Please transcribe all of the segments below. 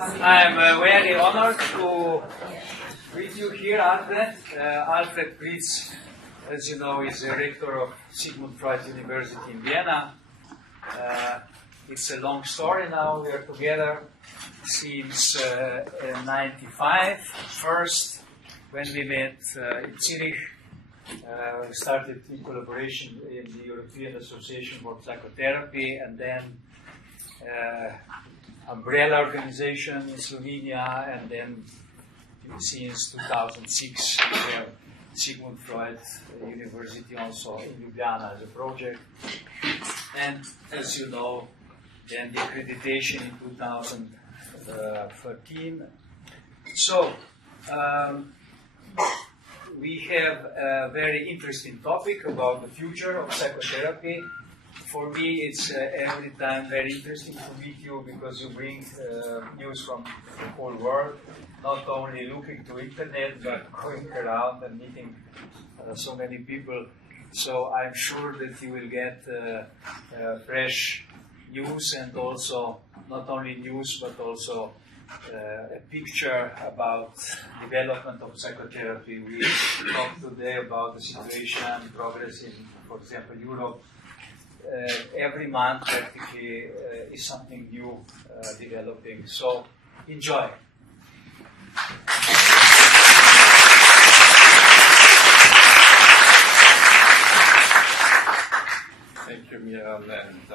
I'm very honored to greet you here, Alfred. Alfred Pritz, as you know, is the rector of Sigmund Freud University in Vienna. It's a long story now. We are together since 1995. First, when we met in Zurich, we started in collaboration in the European Association for Psychotherapy, and then umbrella organization in Slovenia, and then since 2006 Sigmund Freud University also in Ljubljana as a project. And as you know, then the accreditation in 2013. So we have a very interesting topic about the future of psychotherapy. For me, it's every time very interesting to meet you because you bring news from the whole world, not only looking to internet, but going around and meeting so many people. So I'm sure that you will get fresh news, and also not only news, but also a picture about development of psychotherapy. We talked today about the situation, progress in, for example, Europe. Every month practically is something new developing. So enjoy. Thank you, Miran, and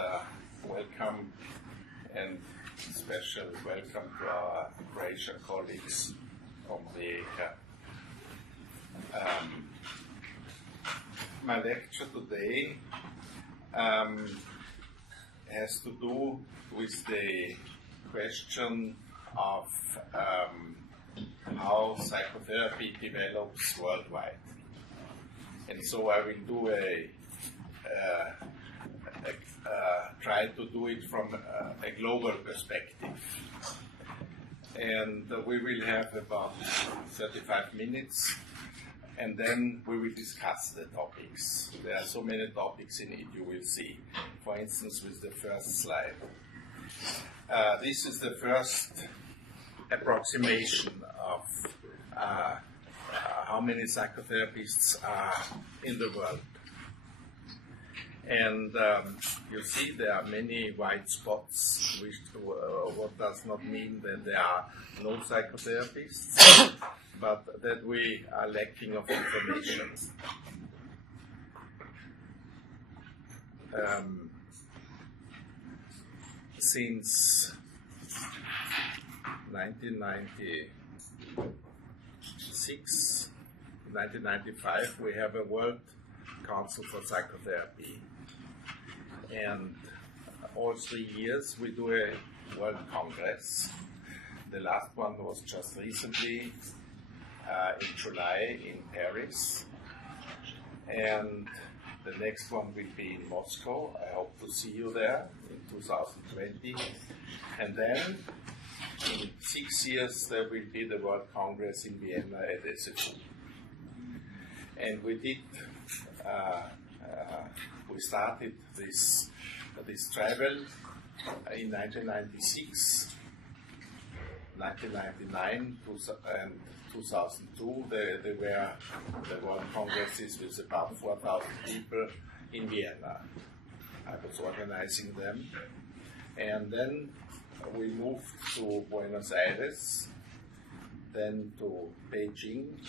welcome, and special welcome to our Croatian colleagues from the my lecture today has to do with the question of how psychotherapy develops worldwide. And so I will do try to do it from a global perspective. And we will have about 35 minutes, and then we will discuss the topics. There are so many topics in it, you will see. For instance, with the first slide. This is the first approximation of how many psychotherapists are in the world. And you see there are many white spots, which what does not mean that there are no psychotherapists, but that we are lacking of information. Since 1995, we have a World Council for Psychotherapy. And all 3 years we do a World Congress. The last one was just recently in July in Paris. And the next one will be in Moscow. I hope to see you there in 2020. And then in 6 years there will be the World Congress in Vienna at SFU. And we did we started this travel in 1996, 1999, and 2002. The World Congresses with about 4,000 people in Vienna. I was organizing them. And then we moved to Buenos Aires, then to Beijing,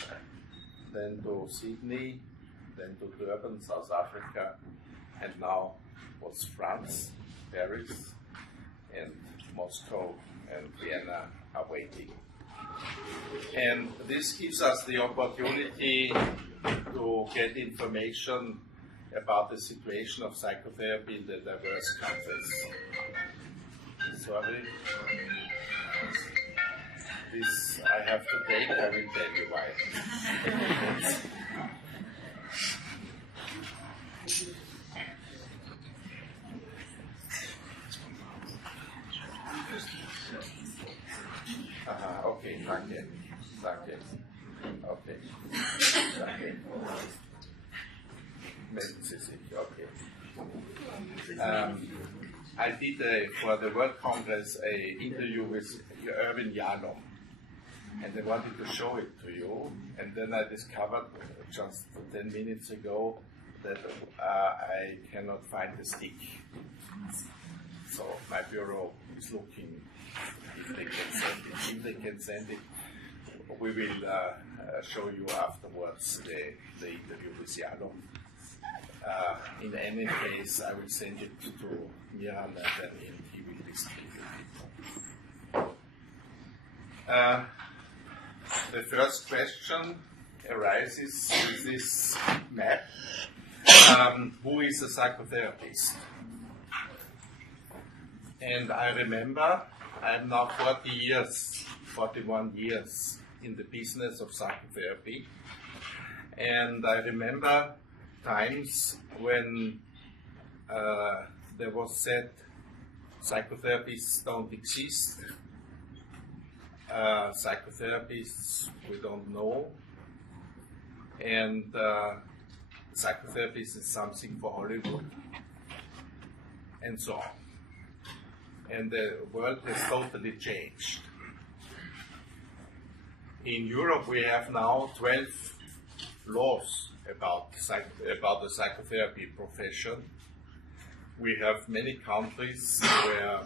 then to Sydney, then to Durban, South Africa, and now was France, Paris, and Moscow and Vienna are waiting. And this gives us the opportunity to get information about the situation of psychotherapy in the diverse countries. Sorry. This I have to take, I will tell you why. Okay, danke. Okay. Danke. Melden Sie sich, okay. I did for the World Congress an interview with Irvin Yalom, and I wanted to show it to you, and then I discovered just 10 minutes ago that I cannot find the stick. So my bureau is looking if they can send it. If they can send it, we will show you afterwards the interview with Yalom. In any case, I will send it to Miran and then he will distribute it. The first question arises with this map. Who is a psychotherapist? And I remember I'm now 41 years in the business of psychotherapy. And I remember times when there was said psychotherapists don't exist, psychotherapists we don't know, and psychotherapist is something for Hollywood, and so on. And the world has totally changed. In Europe we have now 12 laws about the psychotherapy profession. We have many countries where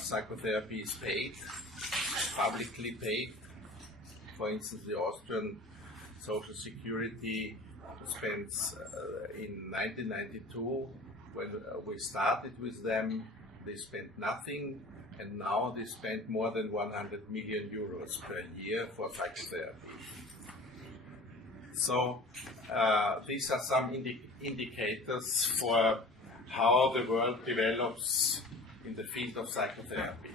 psychotherapy is paid, publicly paid. For instance, the Austrian Social Security spends in 1992, when we started with them, they spent nothing, and now they spend more than 100 million euros per year for psychotherapy. So these are some indicators for how the world develops in the field of psychotherapy.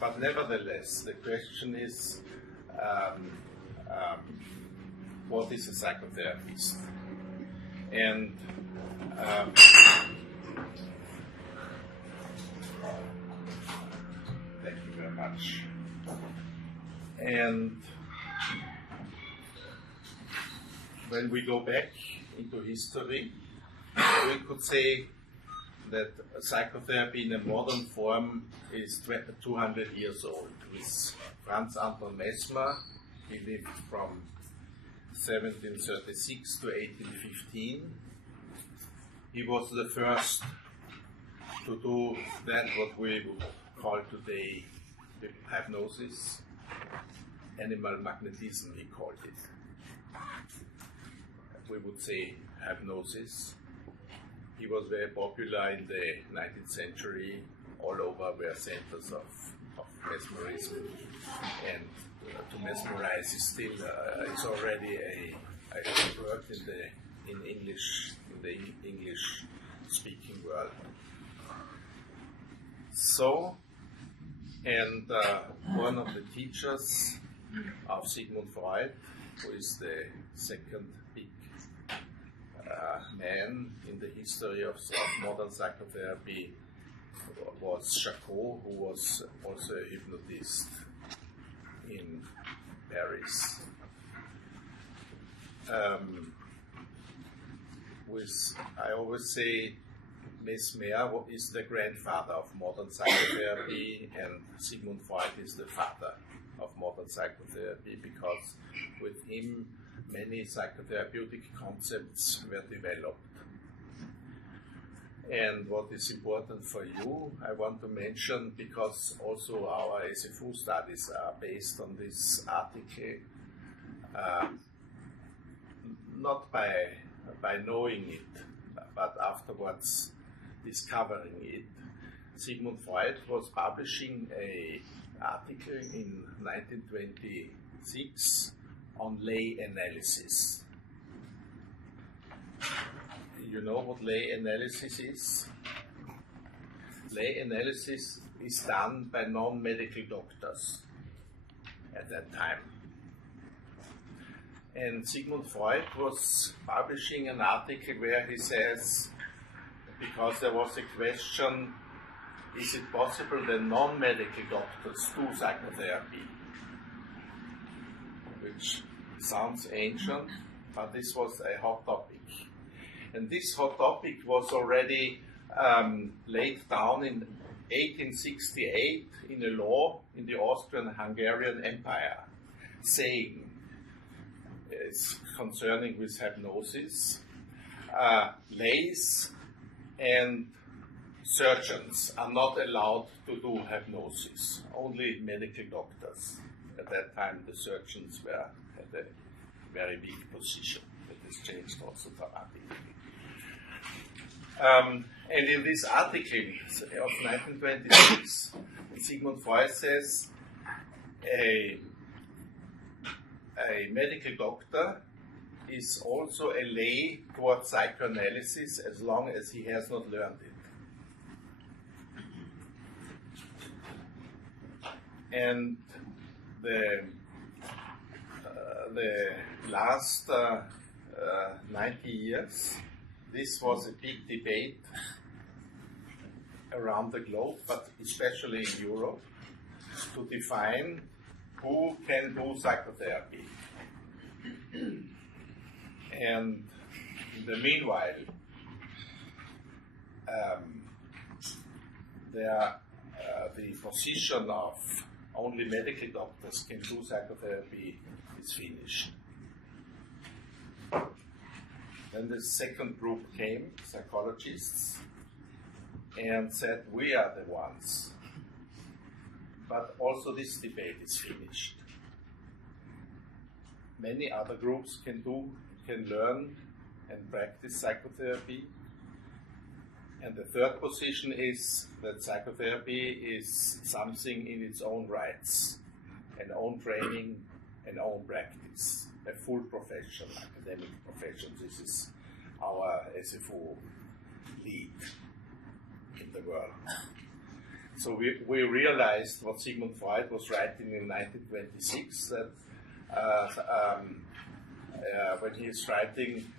But nevertheless, the question is, what is a psychotherapist? And thank you very much. And when we go back into history, we could say that psychotherapy in a modern form is 200 years old. With Franz Anton Mesmer, he lived from 1736 to 1815. He was the first to do that what we would call today hypnosis, animal magnetism he called it. We would say hypnosis. He was very popular in the 19th century. All over were centers of mesmerism, and to mesmerize is still it's already a word in the English speaking world. So, and one of the teachers of Sigmund Freud, who is the second big man in the history of modern psychotherapy, was Charcot, who was also a hypnotist in Paris. I always say Mesmer is the grandfather of modern psychotherapy, and Sigmund Freud is the father of modern psychotherapy, because with him many psychotherapeutic concepts were developed. And what is important for you, I want to mention, because also our SFU studies are based on this article, not by knowing it, but afterwards discovering it. Sigmund Freud was publishing an article in 1926 on lay analysis. You know what lay analysis is? Lay analysis is done by non-medical doctors at that time. And Sigmund Freud was publishing an article where he says, because there was a question, is it possible that non-medical doctors do psychotherapy? Which sounds ancient, but this was a hot topic. And this hot topic was already laid down in 1868 in a law in the Austrian-Hungarian Empire, saying, it's concerning with hypnosis, lays and surgeons are not allowed to do hypnosis, only medical doctors. At that time, the surgeons had a very big position. That has changed also dramatically. And in this article of 1926, Sigmund Freud says a medical doctor is also a lay toward psychoanalysis as long as he has not learned it. And the last 90 years, this was a big debate around the globe, but especially in Europe, to define who can do psychotherapy. And in the meanwhile, the position of only medical doctors can do psychotherapy is finished. Then the second group came, psychologists, and said, we are the ones. But also this debate is finished. Many other groups can learn and practice psychotherapy. And the third position is that psychotherapy is something in its own rights, an own training, an own practice, a full profession, academic profession. This is our SFO lead in the world. So we realized what Sigmund Freud was writing in 1926, that when he is writing,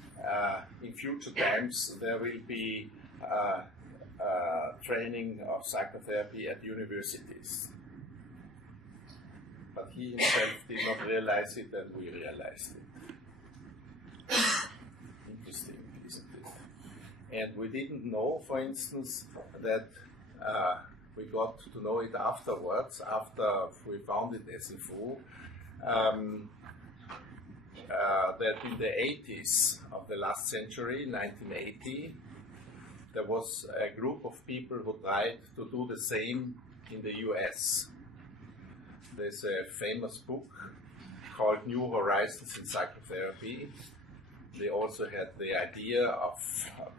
in future times there will be training of psychotherapy at universities. But he himself did not realize it, and we realized it. Interesting, isn't it? And we didn't know, for instance, that we got to know it afterwards, after we founded SFO, that in the 80s of the last century, 1980, there was a group of people who tried to do the same in the US. There's a famous book called New Horizons in Psychotherapy. They also had the idea of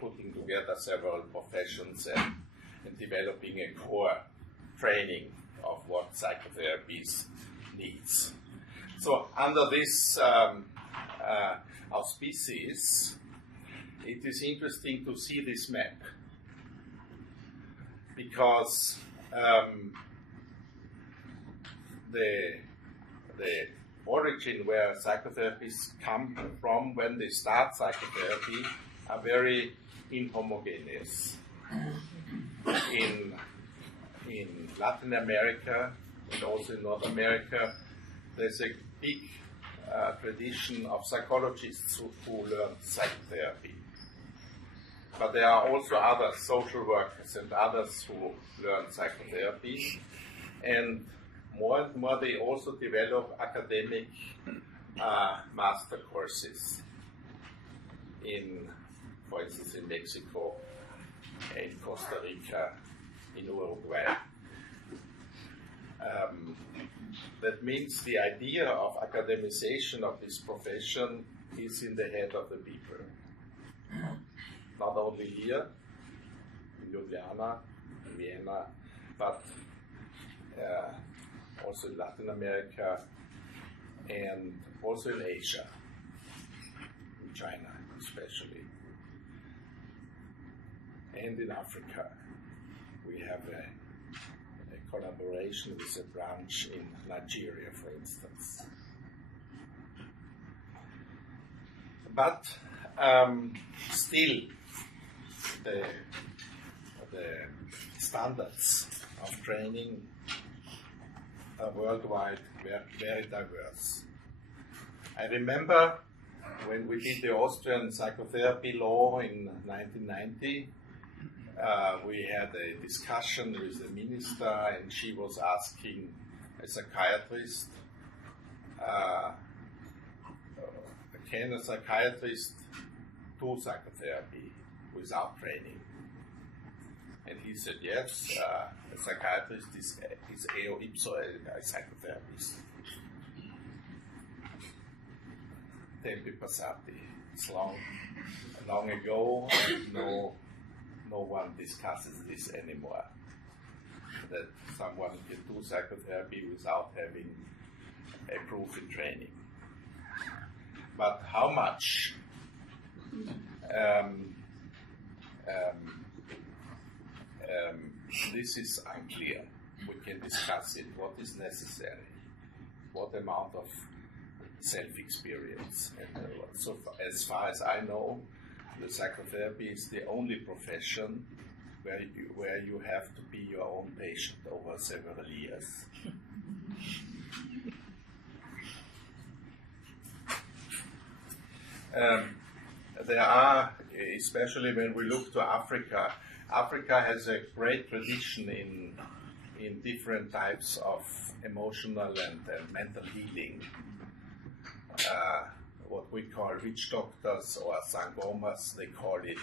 putting together several professions and developing a core training of what psychotherapy needs. So under this auspices, it is interesting to see this map, because the origin where psychotherapists come from when they start psychotherapy are very inhomogeneous. In Latin America and also in North America, there's a big tradition of psychologists who learn psychotherapy. But there are also other social workers and others who learn psychotherapy. And more they also develop academic master courses for instance, in Mexico, in Costa Rica, in Uruguay. That means the idea of academization of this profession is in the head of the people. Not only here, in Ljubljana, in Vienna, but also in Latin America and also in Asia, in China especially, and in Africa. We have a collaboration with a branch in Nigeria, for instance. But still, the standards of training are worldwide very diverse. I remember when we did the Austrian psychotherapy law in 1990, we had a discussion with the minister, and she was asking a psychiatrist, can a psychiatrist do psychotherapy without training? And he said, yes, a psychiatrist is eo ipso a psychotherapist. Tempi passati. It's long ago, and no one discusses this anymore. That someone can do psychotherapy without having a proof in training. But how much? This is unclear. We can discuss it. What is necessary? What amount of self-experience? And so as far as I know, the psychotherapy is the only profession where you have to be your own patient over several years. There are, especially when we look to Africa, Africa has a great tradition in different types of emotional and mental healing. What we call witch doctors or sangomas, they call it,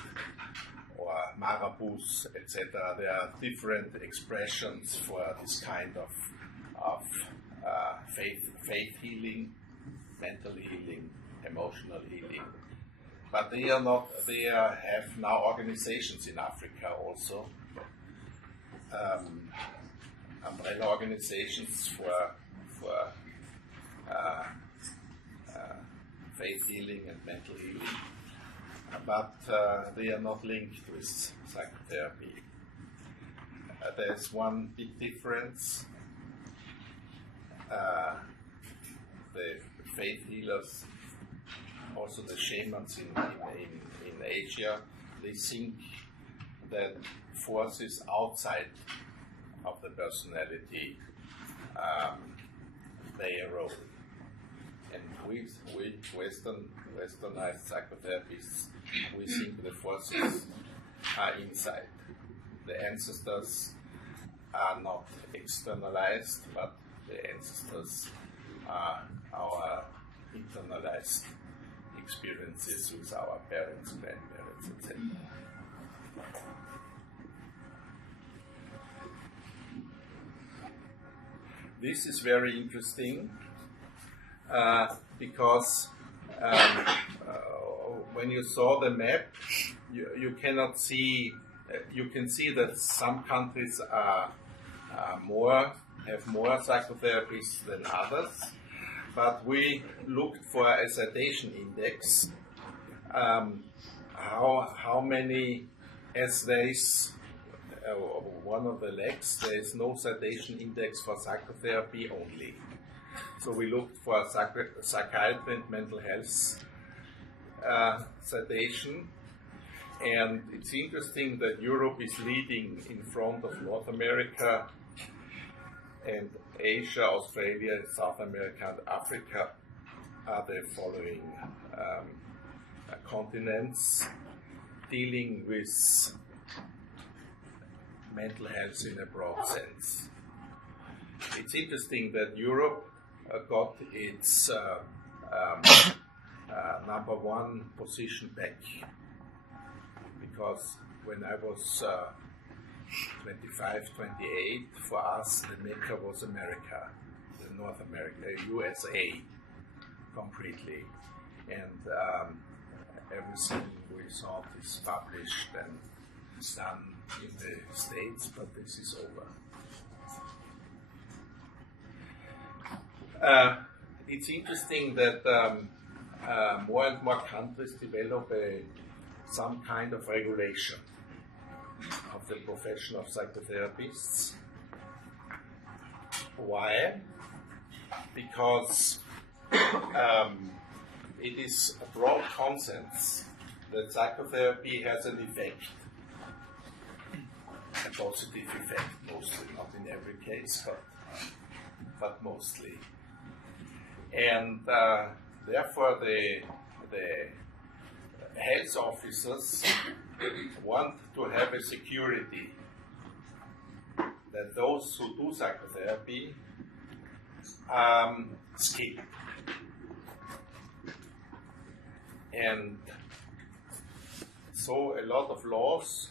or marabouts, etc. There are different expressions for this kind of faith healing, mental healing, emotional healing. But they have now organizations in Africa also, umbrella organizations for faith healing and mental healing, but they are not linked with psychotherapy. There's one big difference. The faith healers, also the shamans in Asia, they think that forces outside of the personality play a role. And we Westernized psychotherapists, we think the forces are inside. The ancestors are not externalized, but the ancestors are our internalized experiences with our parents, grandparents, etc. This is very interesting because when you saw the map, you cannot see. You can see that some countries have more psychotherapists than others. But we looked for a citation index. How many, as there is one of the legs, there is no citation index for psychotherapy only. So we looked for psychiatry and mental health citation. And it's interesting that Europe is leading in front of North America, and Asia, Australia, South America, and Africa are the following continents dealing with mental health in a broad sense. It's interesting that Europe got its number one position back, because when I was 25, 28, for us the Mecca was America, North America, USA, completely. And everything we thought is published and done in the States, but this is over. It's interesting that more and more countries develop some kind of regulation of the profession of psychotherapists. Why? Because it is a broad consensus that psychotherapy has an effect, a positive effect, mostly, not in every case, but mostly. And therefore the health officers want to have a security that those who do psychotherapy skilled. And so a lot of laws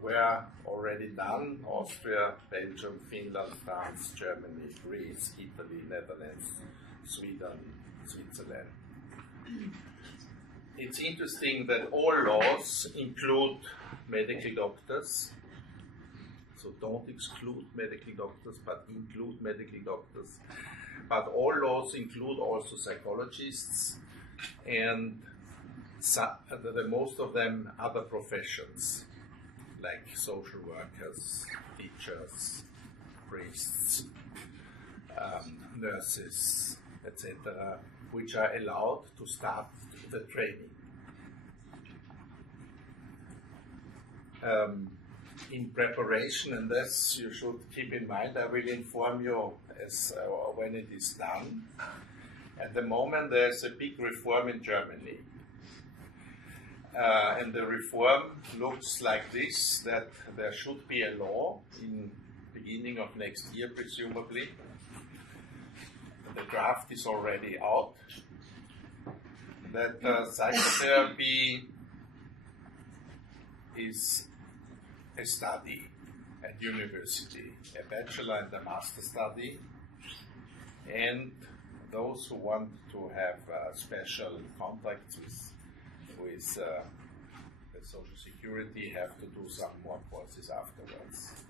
were already done: Austria, Belgium, Finland, France, Germany, Greece, Italy, Netherlands, Sweden, Switzerland. It's interesting that all laws include medical doctors. So don't exclude medical doctors, but include medical doctors. But all laws include also psychologists and the most of them other professions, like social workers, teachers, priests, nurses, etc., which are allowed to start the training. In preparation, and this you should keep in mind, I will inform you when it is done. At the moment, there's a big reform in Germany. And the reform looks like this, that there should be a law in beginning of next year, presumably. The draft is already out, that psychotherapy is a study at university, a bachelor and a master study, and those who want to have special contracts with the Social Security have to do some more courses afterwards.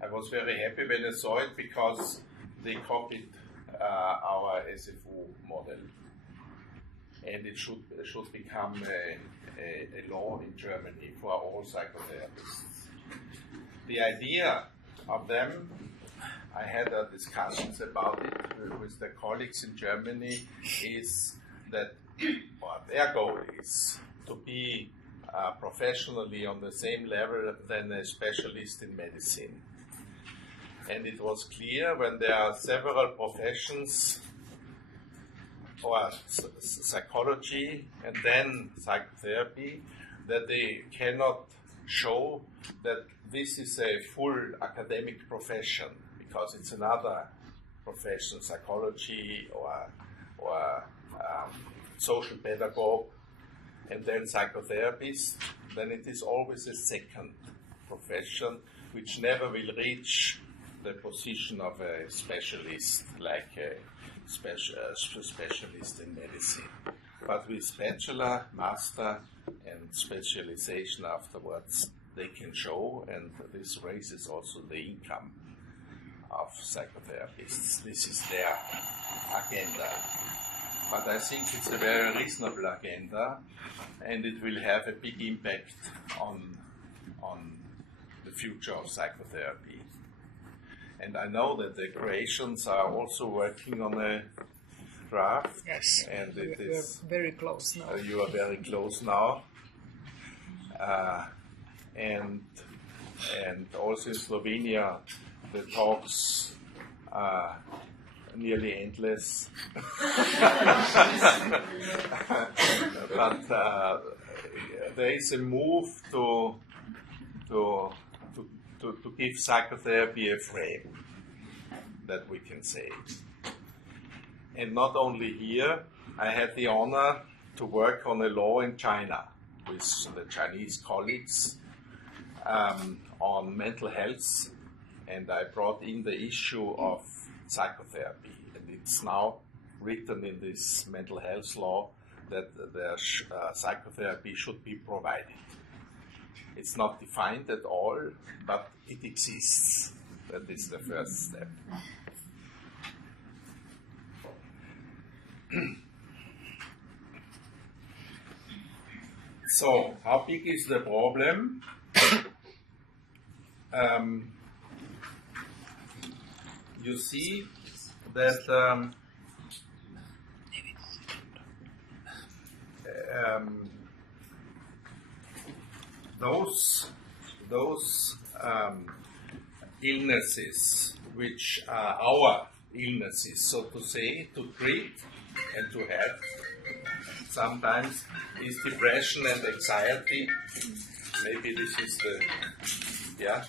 I was very happy when I saw it because they copied our SFU model, and it should become a law in Germany for all psychotherapists. The idea of them, I had discussions about it with the colleagues in Germany, is that their goal is to be professionally on the same level than a specialist in medicine. And it was clear when there are several professions, or psychology and then psychotherapy, that they cannot show that this is a full academic profession, because it's another profession, psychology or social pedagogue, and then psychotherapist. Then it is always a second profession which never will reach the position of a specialist, like a specialist in medicine. But with bachelor, master, and specialization afterwards, they can show, and this raises also the income of psychotherapists. This is their agenda. But I think it's a very reasonable agenda, and it will have a big impact on the future of psychotherapy. And I know that the Croatians are also working on a draft. Yes, and we are very close now. You are very close now. And also in Slovenia, the talks are nearly endless. But there is a move to give psychotherapy a frame, that we can say. And not only here, I had the honor to work on a law in China with the Chinese colleagues on mental health, and I brought in the issue of psychotherapy. And it's now written in this mental health law that the psychotherapy should be provided. It's not defined at all, but it exists. That is the first step. So, how big is the problem? You see that those illnesses which are our illnesses, so to say, to treat, and to have sometimes is depression and anxiety. Maybe this is the, ja.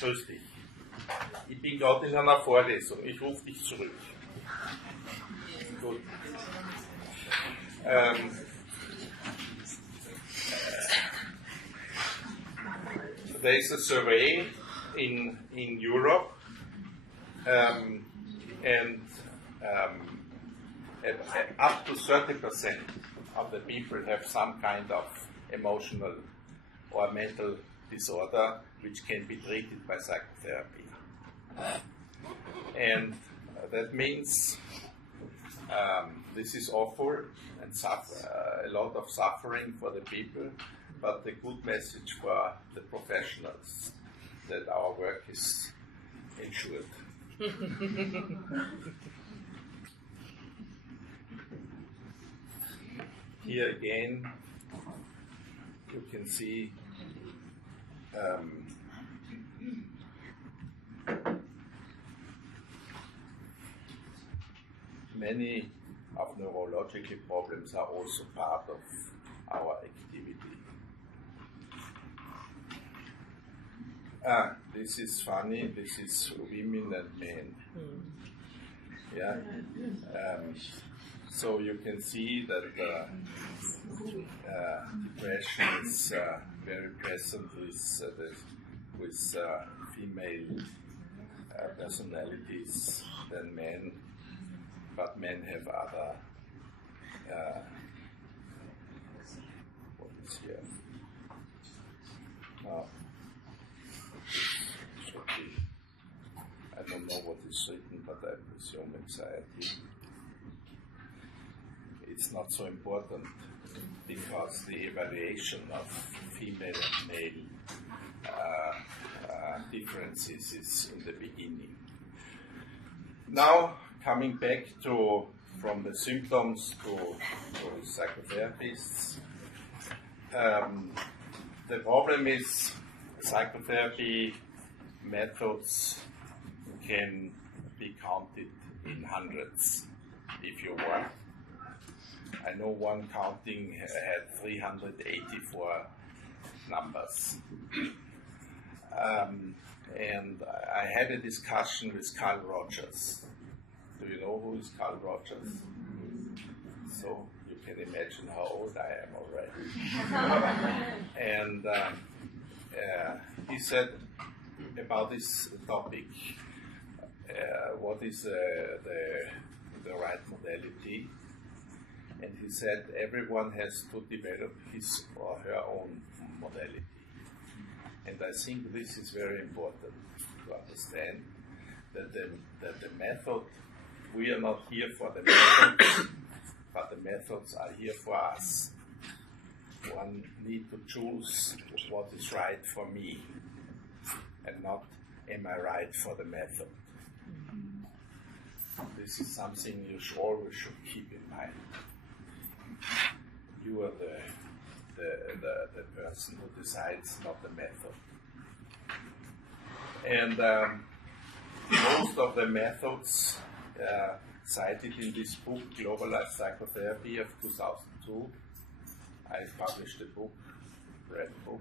Grüß dich. Ich bin gerade in einer Vorlesung, ich rufe dich zurück. Gut. There is a survey in Europe, and up to 30% of the people have some kind of emotional or mental disorder which can be treated by psychotherapy. And that means this is awful and a lot of suffering for the people, but the good message for the professionals that our work is ensured. Here again, you can see many of neurological problems are also part of our activity. This is funny, this is women and men. Yeah. So you can see that depression is very present with female personalities than men, but men have other. What is here? I don't know what is written, but I presume anxiety. It's not so important because the evaluation of female and male differences is in the beginning. Now, coming back from the symptoms to psychotherapists, the problem is psychotherapy methods can be counted in hundreds if you want. I know one counting had 384 numbers. And I had a discussion with Carl Rogers. Do you know who is Carl Rogers? So you can imagine how old I am already. And he said about this topic, what is the right modality? And he said everyone has to develop his or her own modality. And I think this is very important to understand that the method, we are not here for the methods, but the methods are here for us. One needs to choose what is right for me and not am I right for the method. This is something you always should keep in mind. You are the person who decides, not the method. And most of the methods cited in this book, Globalized Psychotherapy of 2002, I published a book, red book,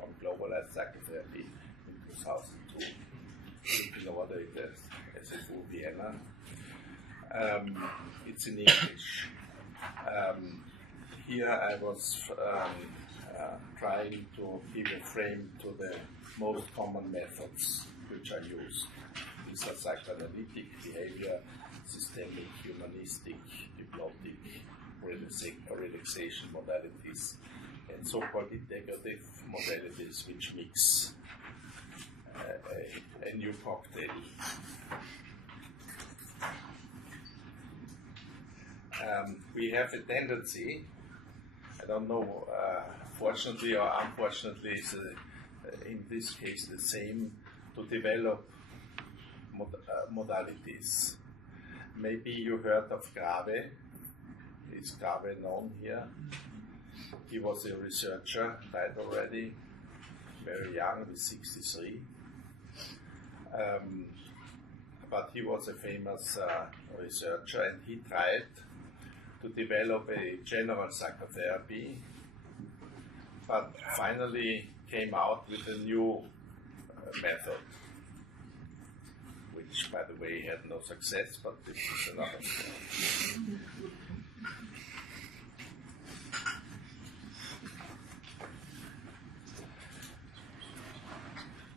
on globalized psychotherapy in 2002. You can order it as a full Vienna. It's in English. Here I was trying to give a frame to the most common methods which are used. These are psychoanalytic, behavior, systemic, humanistic, hypnotic, relaxation modalities, and so-called integrative modalities which mix a new cocktail. We have a tendency, I don't know, fortunately or unfortunately, it's in this case the same, to develop modalities. Maybe you heard of Grave. Is Grave known here? He was a researcher, died already, very young, with 63. but he was a famous researcher, and he tried to develop a general psychotherapy, but finally came out with a new method, which, by the way, had no success, but this is another story.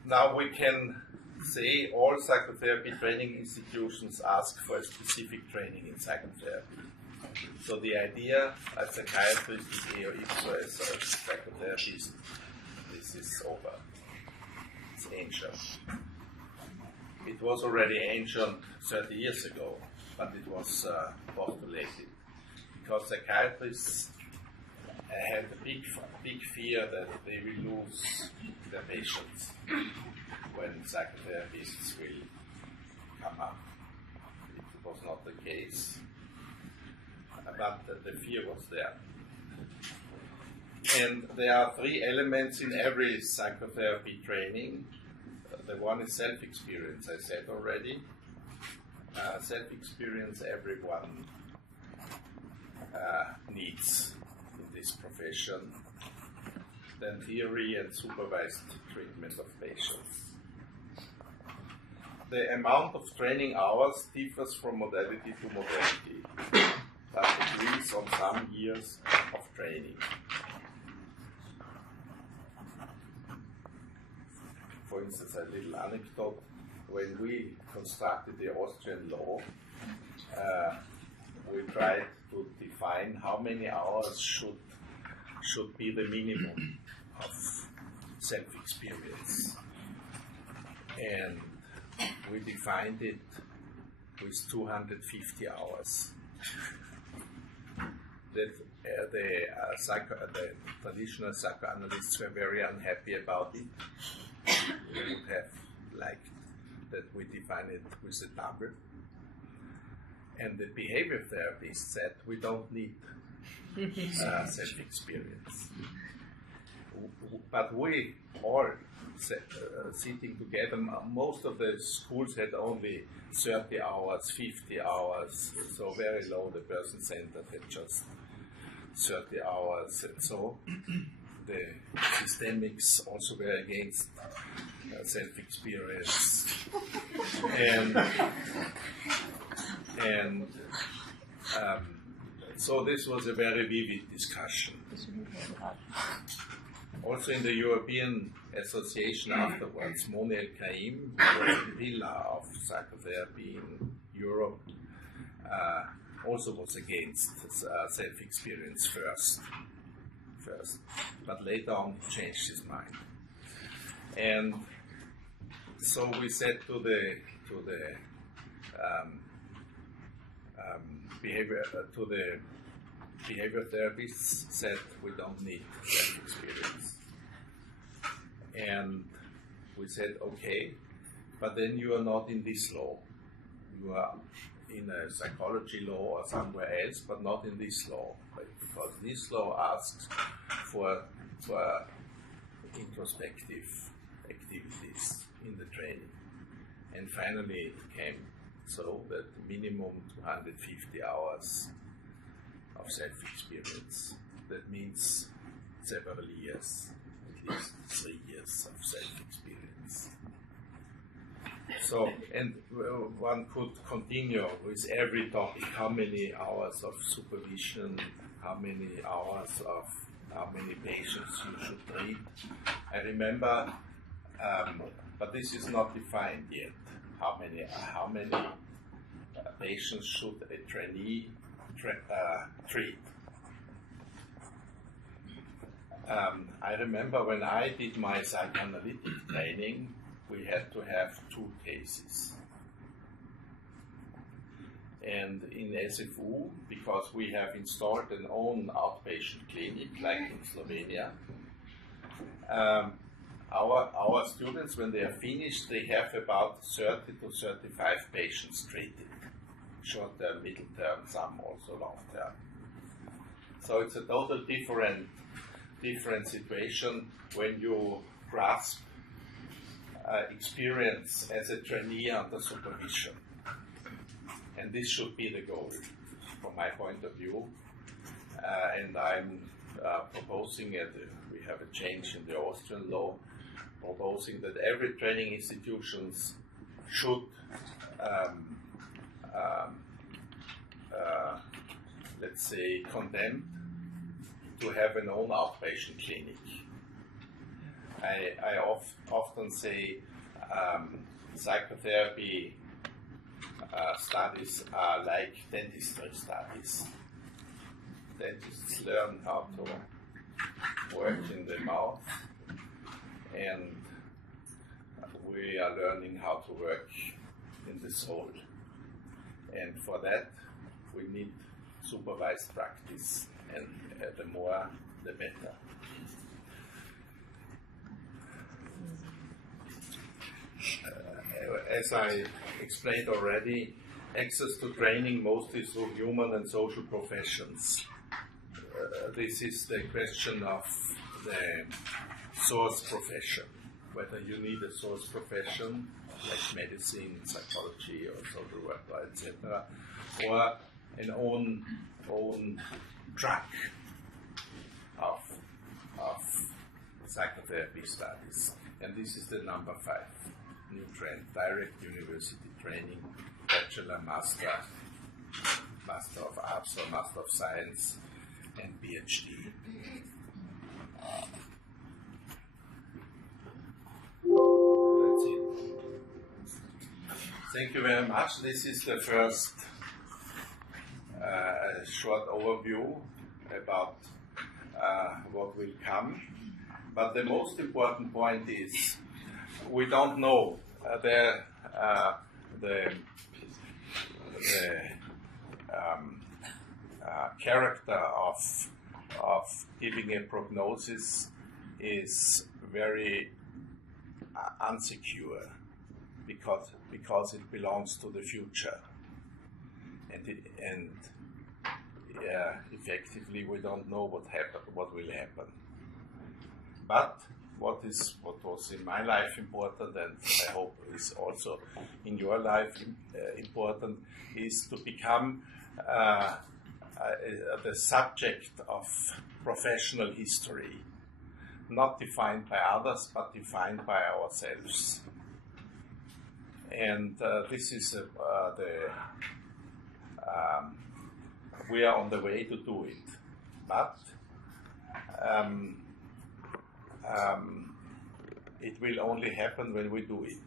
Now we can say all psychotherapy training institutions ask for a specific training in psychotherapy. So the idea as a psychiatrist is eo ipso as a psychotherapist, this is over. It's ancient. It was already ancient 30 years ago, but it was postulated because psychiatrists had a big fear that they will lose their patients when psychotherapists will come up. It was not the case, but the fear was there. And there are three elements in every psychotherapy training. The one is self-experience, I said already. Self-experience everyone needs in this profession. Then theory and supervised treatment of patients. The amount of training hours differs from modality to modality, but agrees on some years of training. For instance, a little anecdote: when we constructed the Austrian law, we tried to define how many hours should be the minimum of self-experience. And we defined it with 250 hours. That the traditional psychoanalysts were very unhappy about it. They would have liked that we define it with a double. And the behavior therapists said we don't need self-experience. But we all sitting together, most of the schools had only 30 hours, 50 hours, so very low. The person-centered had just 30 hours, and so the systemics also were against self-experience. And so this was a very vivid discussion. Also in the European Association afterwards, Moni El-Kaim, who was the pillar of psychotherapy in Europe, also was against self-experience first, but later on he changed his mind. And so we said to the behavior therapists said we don't need self-experience. And we said, okay, but then you are not in this law. You are in a psychology law or somewhere else, but not in this law. Because this law asks for introspective activities in the training. And finally it came so that minimum 250 hours of self-experience. That means several years, at least 3 years of self-experience. So, and one could continue with every topic, how many hours of supervision, how many hours of how many patients you should treat. I remember, but this is not defined yet, how many patients should a trainee treat. I remember when I did my psychoanalytic training, we had to have 2 cases. And in SFU, because we have installed an own outpatient clinic, like in Slovenia, our students, when they are finished, they have about 30 to 35 patients treated. Short term, middle term, some also long term. So it's a total different situation when you grasp experience as a trainee under supervision. And this should be the goal from my point of view. And I'm proposing it, we have a change in the Austrian law, proposing that every training institutions should let's say condemned to have an own outpatient clinic. I often say psychotherapy studies are like dentistry studies. Dentists learn how to work in the mouth, and we are learning how to work in the soul. And for that, we need supervised practice, and the more, the better. As I explained already, access to training mostly through human and social professions. This is the question of the source profession, whether you need a source profession like medicine, psychology, or social worker, etc., or an own track of psychotherapy studies. And this is the number 5 new trend: direct university training, bachelor, master, master of arts or master of science, and PhD. That's it. Thank you very much. This is the first short overview about what will come. But the most important point is we don't know the character of giving a prognosis is very unsecure because it belongs to the future, and effectively we don't know what will happen. But what was in my life important, and I hope is also in your life important, is to become the subject of professional history, not defined by others, but defined by ourselves. And this is we are on the way to do it, but it will only happen when we do it.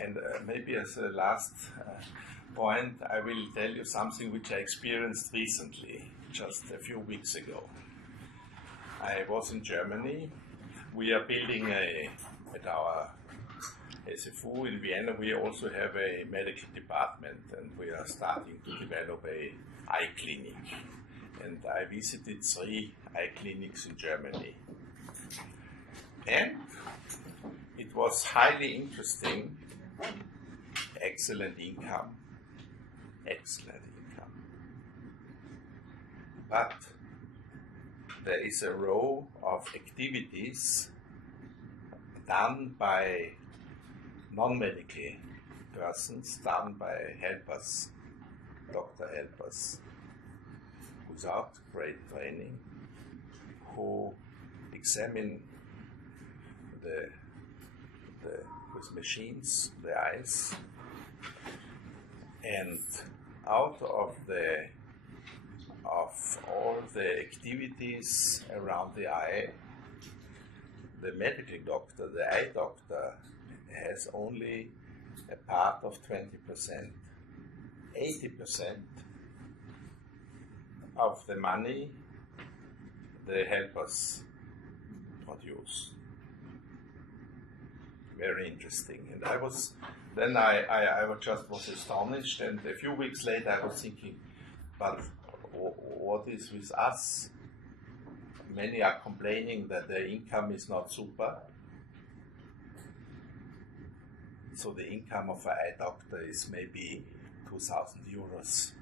And maybe as a last point, I will tell you something which I experienced recently, just a few weeks ago. I was in Germany. We are building at our SFU in Vienna, we also have a medical department, and we are starting to develop a eye clinic. And I visited 3 eye clinics in Germany. And it was highly interesting, excellent income. But there is a row of activities done by non-medical persons, done by helpers, doctor helpers, without great training, who examine with machines the eyes, and out of all the activities around the eye, the medical doctor, the eye doctor, has only a part of 20%. 80% of the money the helpers produce. Very interesting. And I was astonished, and a few weeks later I was thinking, but what is with us? Many are complaining that their income is not super. So the income of an eye doctor is maybe 2,000 euros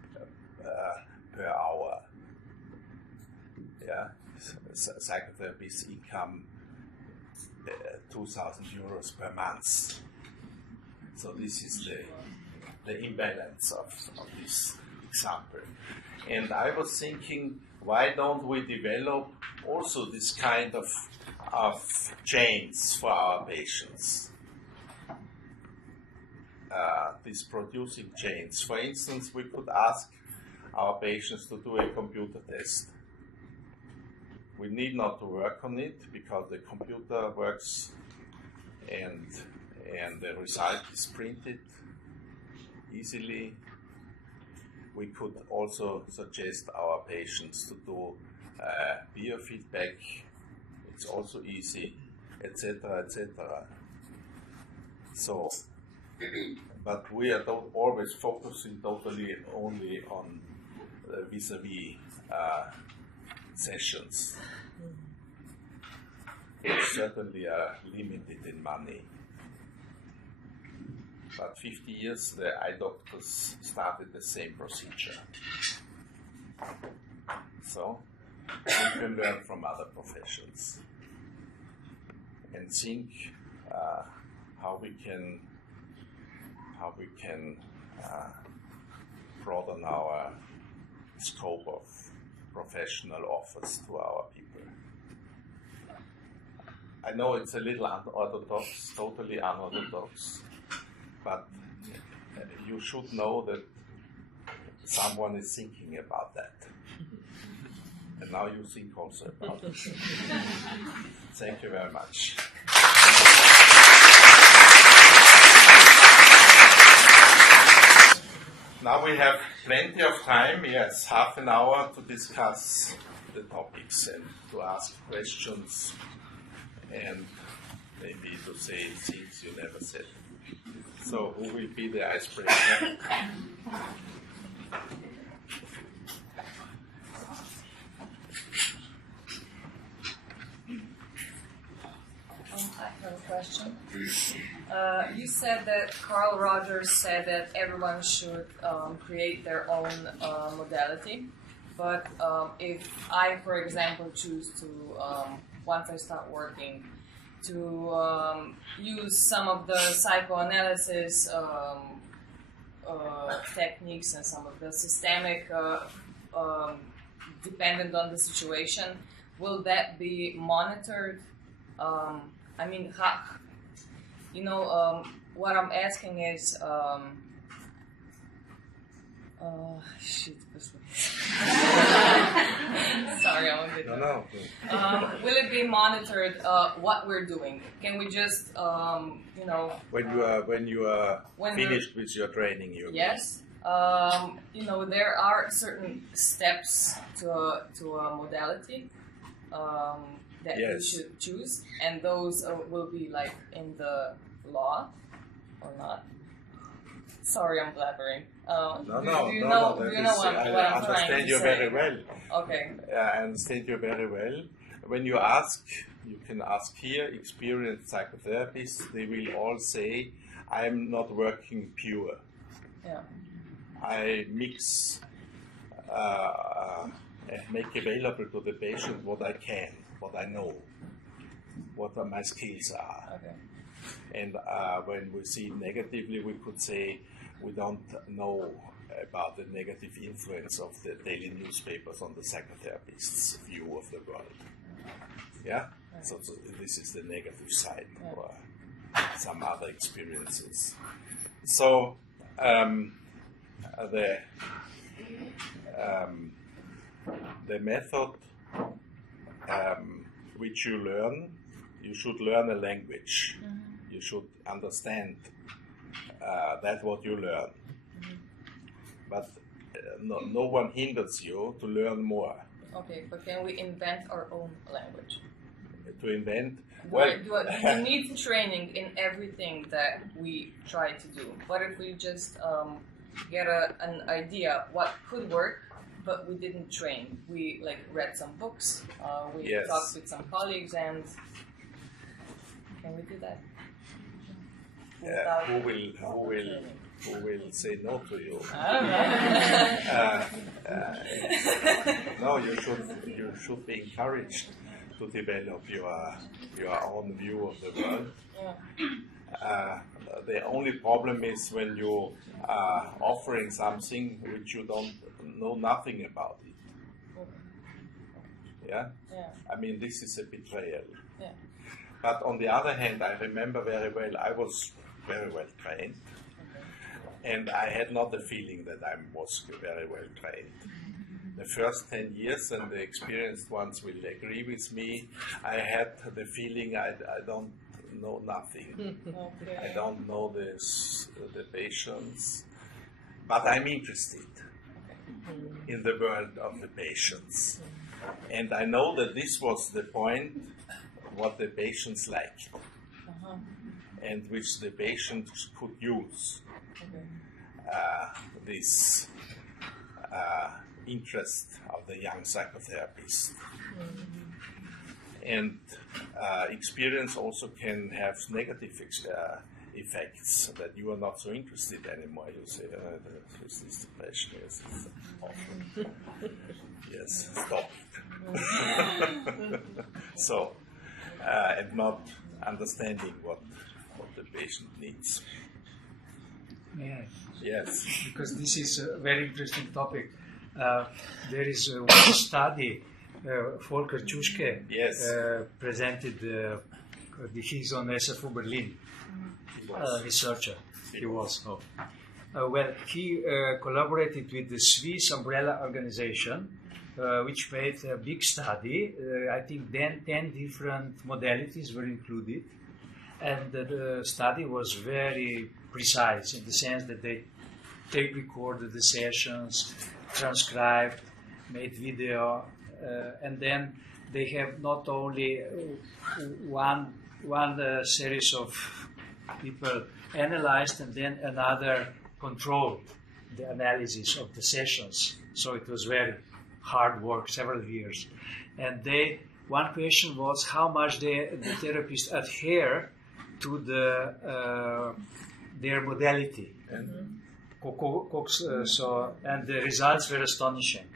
per hour. Yeah, psychotherapist's income 2,000 euros per month. So this is the imbalance of this example. And I was thinking, why don't we develop also this kind of chains for our patients? These producing chains. For instance, we could ask our patients to do a computer test. We need not to work on it because the computer works and the result is printed easily. We could also suggest our patients to do biofeedback. It's also easy, etc., etc. So, but we are always focusing totally only on vis-a-vis sessions. Which certainly are limited in money. About 50 years, the eye doctors started the same procedure. So, we can learn from other professions and think how we can broaden our scope of professional offers to our people. I know it's a little unorthodox, totally unorthodox, but you should know that someone is thinking about that. And now you think also about it. Thank you very much. Now we have plenty of time, yes, half an hour to discuss the topics and to ask questions and maybe to say things you never said. So, who will be the icebreaker? I have a question. You said that Carl Rogers said that everyone should create their own modality, but if I, for example, choose to, once I start working, to use some of the psychoanalysis techniques and some of the systemic dependent on the situation, will that be monitored? I mean, what I'm asking is, sorry, I'm a bit. No. Will it be monitored? What we're doing? Can we just, When you are finished with your training, you yes. There are certain steps to a modality that Yes. you should choose, and those will be like in the law or not. Sorry, I'm blabbering. Do you know what I I'm trying understand to you say? very well. Okay. I understand you very well. When you ask, you can ask here, experienced psychotherapists, they will all say, I'm not working pure. Yeah. I mix, make available to the patient what I can, what I know, what my skills are. Okay. And when we see negatively, we could say we don't know about the negative influence of the daily newspapers on the psychotherapist's view of the world. Yeah? Right. So this is the negative side, Yeah. or some other experiences. So the method which you learn, you should learn a language. Mm-hmm. You should understand that what you learn. Mm-hmm. But no one hinders you to learn more. Okay, but can we invent our own language? To invent, Do we need training in everything that we try to do? What if we just get an idea what could work, but we didn't train? We read some books, we Yes. talked with some colleagues, and can we do that? Without who will say no to you? No, you should be encouraged. to develop your own view of the world. The only problem is when you are offering something which you don't know nothing about it. Yeah? I mean, this is a betrayal. But on the other hand, I remember very well, I was very well trained. And I had not the feeling that I was very well trained. The first 10 years, and the experienced ones will agree with me, I had the feeling I don't know nothing. I don't know the patients, but I'm interested in the world of the patients. And I know that this was the point, what the patients like, and which the patients could use. This interest of the young psychotherapist. And experience also can have negative effects, that you are not so interested anymore. You say, this is depression, yes, it's awful. Yes, stop it. So, and not understanding what the patient needs. Yes. Because this is a very interesting topic. There is one study, Volker Tschuschke presented his on SFU Berlin, researcher. He was. Well, he collaborated with the Swiss umbrella organization, which made a big study. I think then 10 different modalities were included. And the study was very precise in the sense that they tape recorded the sessions, transcribed, made video, and then they have not only one series of people analyzed and then another controlled the analysis of the sessions. So it was very hard work, several years. And one question was how much the therapists adhere to their modality. And the results were astonishing.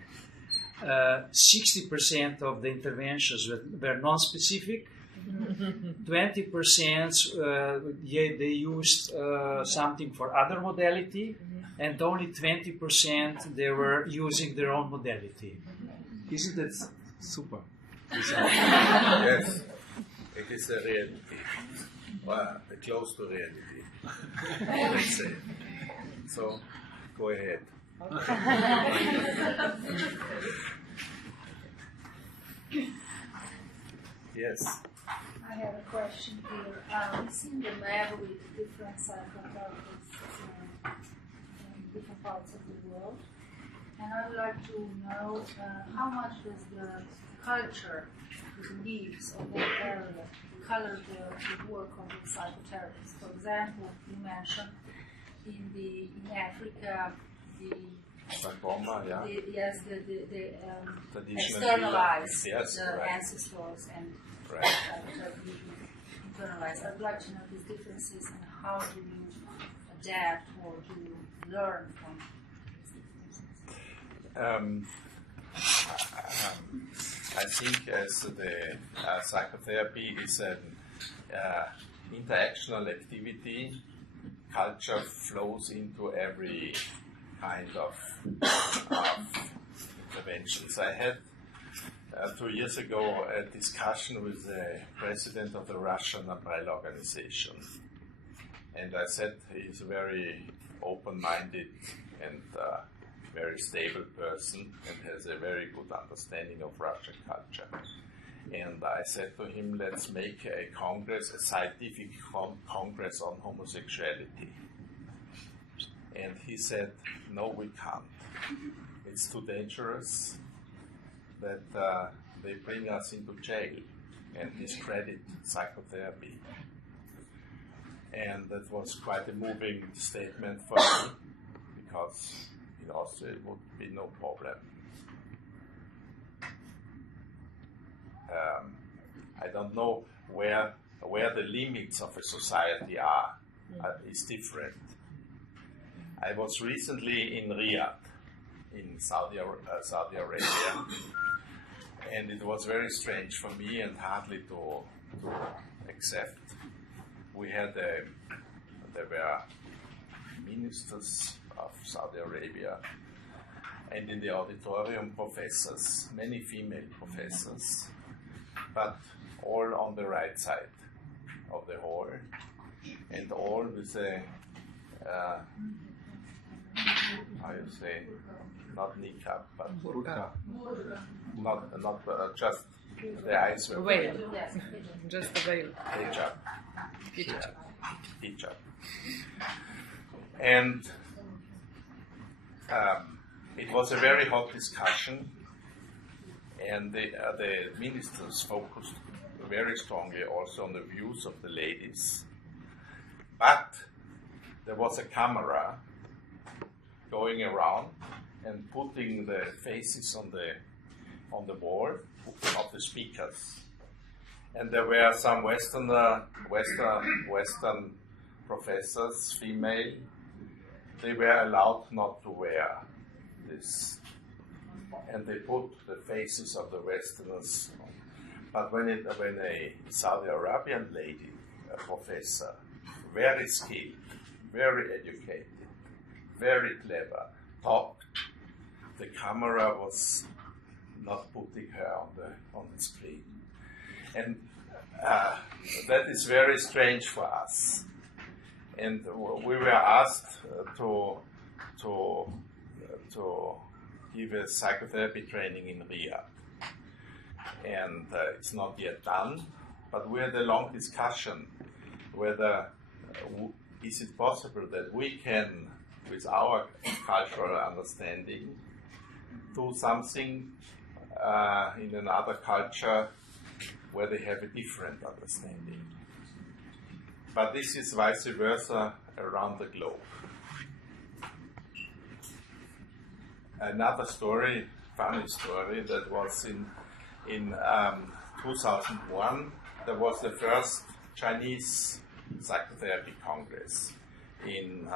60% of the interventions were non-specific. 20% they used something for other modality, and only 20% they were using their own modality. Isn't that super? Yes, it is a reality. Well, close to reality, let's say. So, go ahead. Yes. I have a question here. We've seen the map with different psychotherapists in different parts of the world, and I would like to know how much does the culture, the beliefs of that area color the work of the psychotherapist. For example, you mentioned in Africa the externalize the ancestors and internalize. I'd like to know these differences and how do you adapt or do you learn from these differences? I think as the psychotherapy is an interactional activity, culture flows into every kind of interventions. I had 2 years ago a discussion with the president of the Russian umbrella organization, and I said he's a very open-minded and very stable person and has a very good understanding of Russian culture. And I said to him, let's make a congress, a scientific congress on homosexuality. And he said, no, we can't. It's too dangerous that they bring us into jail and discredit psychotherapy. And that was quite a moving statement for me, because in Austria it would be no problem. I don't know where the limits of a society are. It's different. I was recently in Riyadh, in Saudi Arabia, And it was very strange for me and hardly to accept. We had there were ministers of Saudi Arabia, and in the auditorium professors, many female professors, but all on the right side of the hall, and all with a, how you say, not niqab, but not just the eyes were Veil. Just a veil. Hijab. And it was a very hot discussion, and the ministers focused very strongly also on the views of the ladies. But there was a camera going around and putting the faces on the wall of the speakers. And there were some Western professors, female. They were allowed not to wear this, and they put the faces of the Westerners on. But when a Saudi Arabian lady, a professor, very skilled, very educated, very clever, talked, the camera was not putting her on the screen. And that is very strange for us. And we were asked to give a psychotherapy training in Riyadh. And it's not yet done, but we had a long discussion whether is it possible that we can, with our cultural understanding, do something in another culture where they have a different understanding. But this is vice versa around the globe. Another story, funny story, that was in 2001, there was the first Chinese Psychotherapy Congress in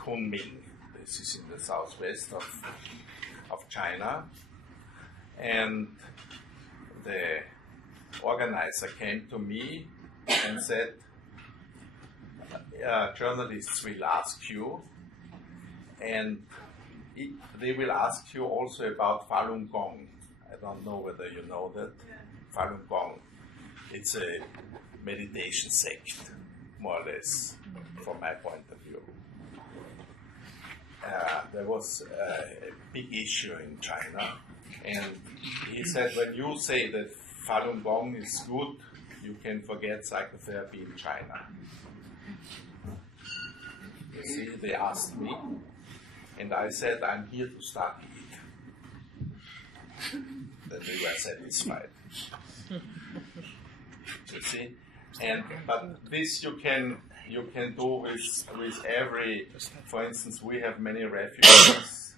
Kunming. This is in the southwest of China. And the organizer came to me and said, journalists will ask you, and they will ask you also about Falun Gong. I don't know whether you know that. Falun Gong. It's a meditation sect, more or less, from my point of view. There was a big issue in China, and he said, when you say that Falun Gong is good, you can forget psychotherapy in China. You see, they asked me, and I said, I'm here to study it. Then they were satisfied. You see, but this you can do with every. For instance, we have many refugees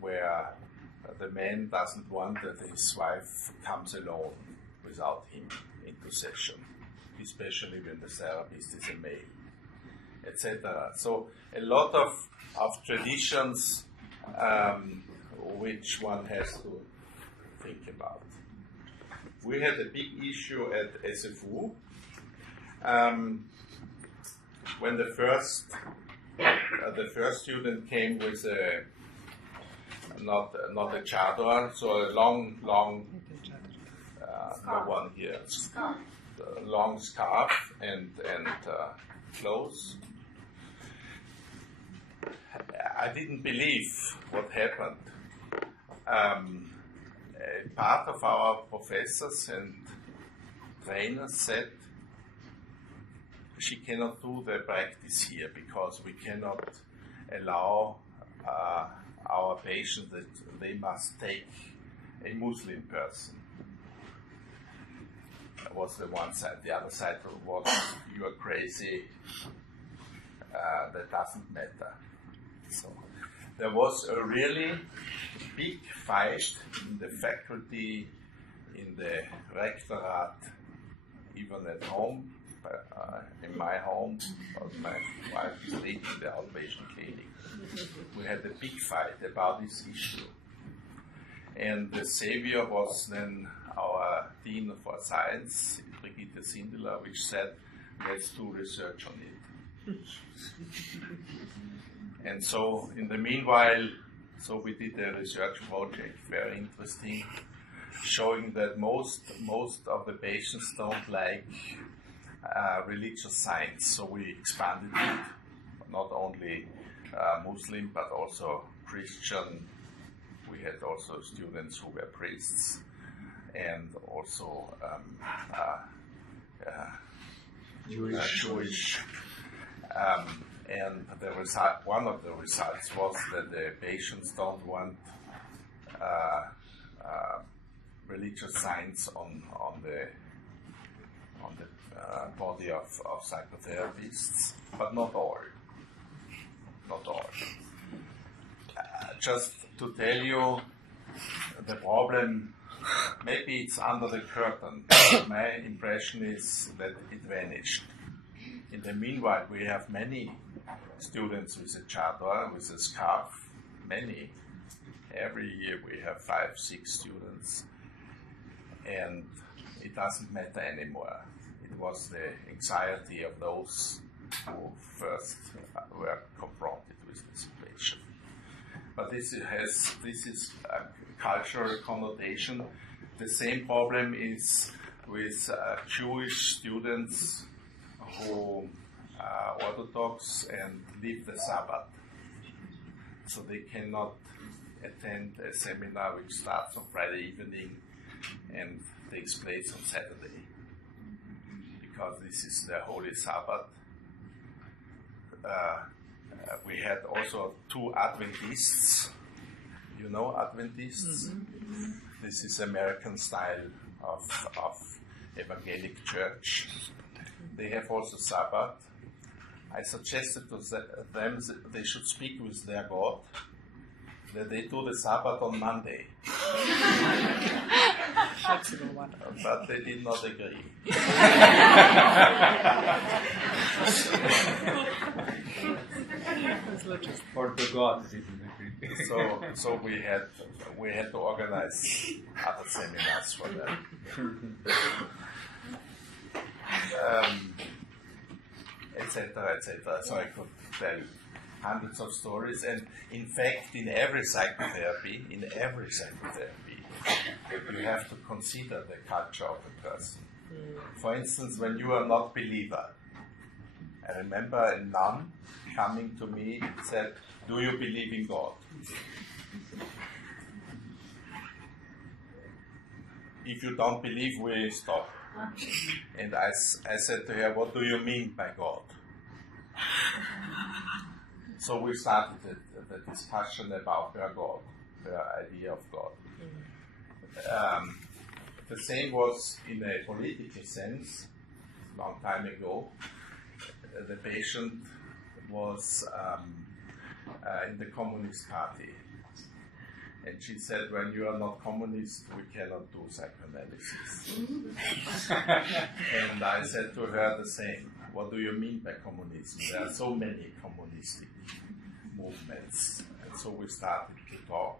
where the man doesn't want that his wife comes alone without him into session, especially when the therapist is a male, etc. So a lot of traditions which one has to think about. We had a big issue at SFU when the first student came with not a chador, so a long no one here, long scarf and clothes. I didn't believe what happened. Part of our professors and trainers said she cannot do the practice here because we cannot allow our patients that they must take a Muslim person. That was the one side. The other side was, you are crazy, that doesn't matter. So there was a really big fight in the faculty, in the rektorate, even at home, in my home, but my wife is leading the outpatient clinic. We had a big fight about this issue. And the savior was then our Dean for Science, Brigitte Sindeler, which said, let's do research on it. And so, in the meanwhile, we did a research project, very interesting, showing that most of the patients don't like religious science. So we expanded it, not only Muslim, but also Christian. We had also students who were priests, and also Jewish. And one of the results was that the patients don't want religious science on the body of psychotherapists, but not all. Not all. Just to tell you the problem, maybe it's under the curtain. My impression is that it vanished. In the meanwhile, we have many students with a chador, with a scarf, many. Every year we have 5-6 students, and it doesn't matter anymore. It was the anxiety of those who first were confronted with the situation. But this is a cultural connotation. The same problem is with Jewish students who are Orthodox and leave the Sabbath. So they cannot attend a seminar which starts on Friday evening and takes place on Saturday, because this is the Holy Sabbath. We had also 2 Adventists. You know Adventists? Mm-hmm. This is American style of evangelic church. They have also Sabbath. I suggested to them that they should speak with their God, that they do the Sabbath on Monday. But they did not agree. For the God didn't agree. So we had to organize other seminars for them. Etc., etc. So I could tell hundreds of stories, and in fact, in every psychotherapy, you have to consider the culture of the person. For instance, when you are not believer, I remember a nun coming to me and said, "Do you believe in God?" If you don't believe, we stop. And I said to her, "What do you mean by God?" So we started the discussion about her God, her idea of God. The same was in a political sense, long time ago. The patient was in the Communist Party. And she said, "When you are not communist, we cannot do psychoanalysis." And I said to her the same. "What do you mean by communism? There are so many communistic movements." And so we started to talk.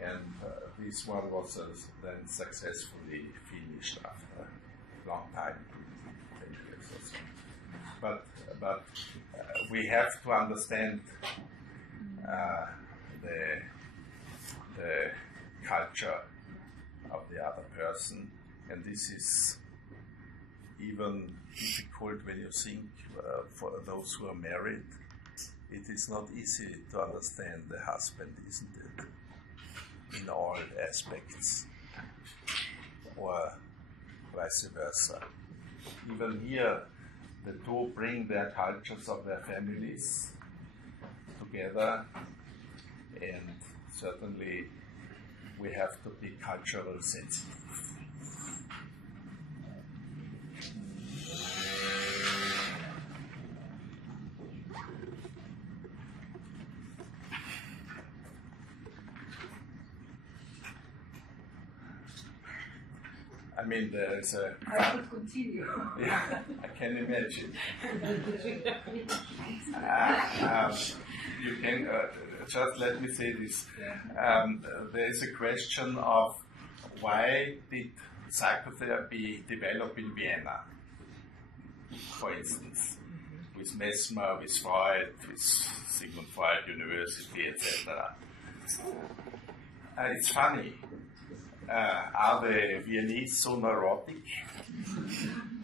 And this one was then successfully finished after a long time, 10 years or so. But we have to understand the culture of the other person, and this is even difficult when you think for those who are married. It is not easy to understand the husband, isn't it? In all aspects, or vice versa. Even here, the two bring their cultures of their families together, and certainly we have to be cultural sensitive. I mean, there is a... I could continue. Yeah, I can imagine. You can, just let me say this. There is a question of why did psychotherapy develop in Vienna, for instance, with Mesmer, with Freud, with Sigmund Freud University, etc. It's funny. Are the Viennese so neurotic,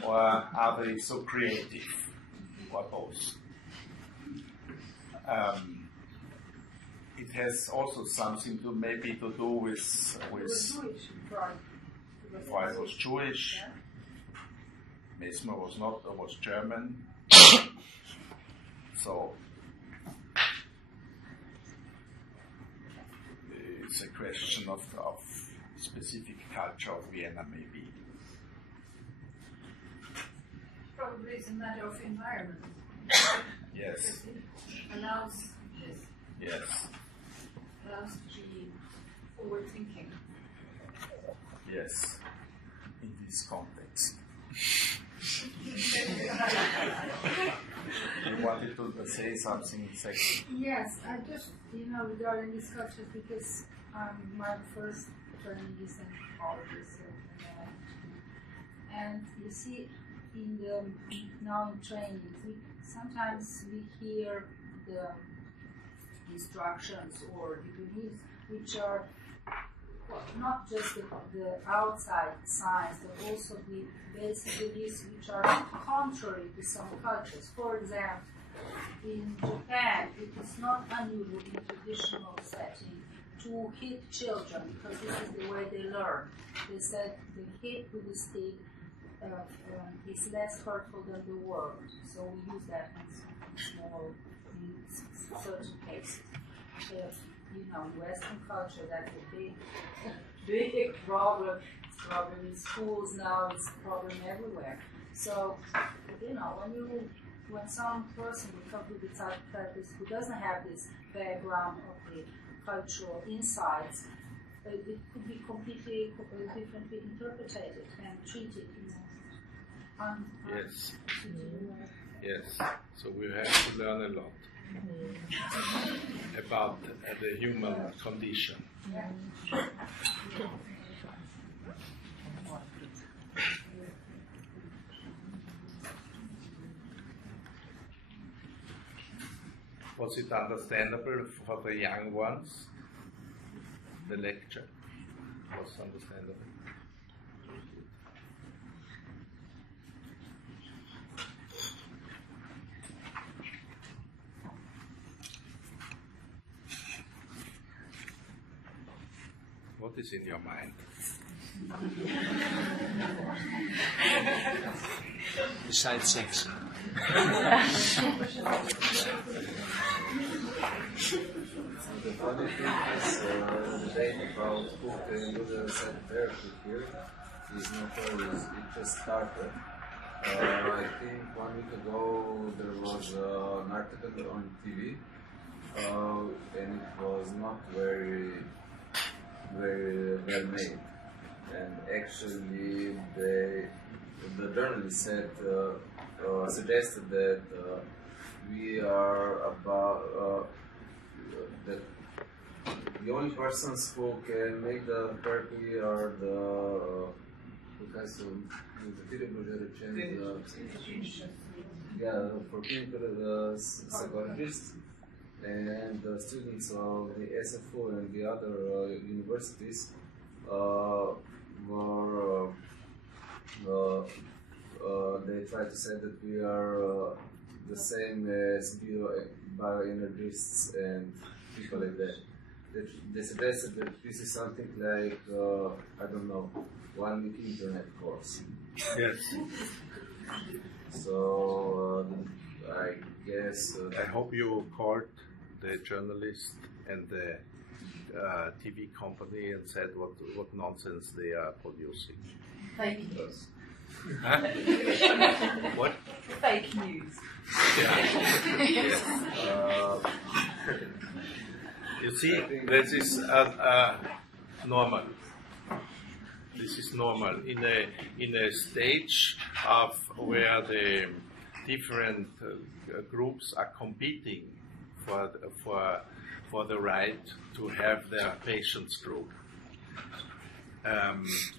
or are they so creative, or both? It has also something to maybe to do with Freud was Jewish, Mesmer was not, was German, so it's a question of specific culture of Vienna, maybe. Probably it's a matter of environment. Yes. Allows Yes. to be overthinking. Yes. In this context. You wanted to say something second? Yes, I just, regarding these cultures, because my first training is in anthropology, and you see, now in training, sometimes we hear the instructions or the beliefs which are not just the outside signs, but also the basic beliefs which are contrary to some cultures. For example, in Japan, it is not unusual in traditional setting to hit children because this is the way they learn. They said the hit with the stick is less hurtful than the word. So we use that in certain cases. In Western culture, that's a big problem. It's a problem in schools now. It's a problem everywhere. So, when some person becomes a psychotherapist who doesn't have this background of the cultural insights, it could be completely differently interpreted and treated. Yes. Yes. So we have to learn a lot about the human condition. Was it understandable for the young ones? The lecture was understandable. What is in your mind? Besides sex. The funny thing is, the debate about who can do the psychotherapy here is not always, it just started. I think 1 week ago there was an article on TV, and it was not very well made. And actually, the journalist suggested that we are about that the only persons who can make the therapy are the for clinical psychologists and the students of the SFO and the other universities they try to say that we are the same as bioenergists and people like that. They suggested that this is something like, 1 week internet course. Yes. So I guess... I hope you called the journalist and the TV company and said what nonsense they are producing. Fake news. Huh? What? Fake news. Yeah. You see, this is normal. This is normal. In a stage of where the different groups are competing for the right to have their patients group.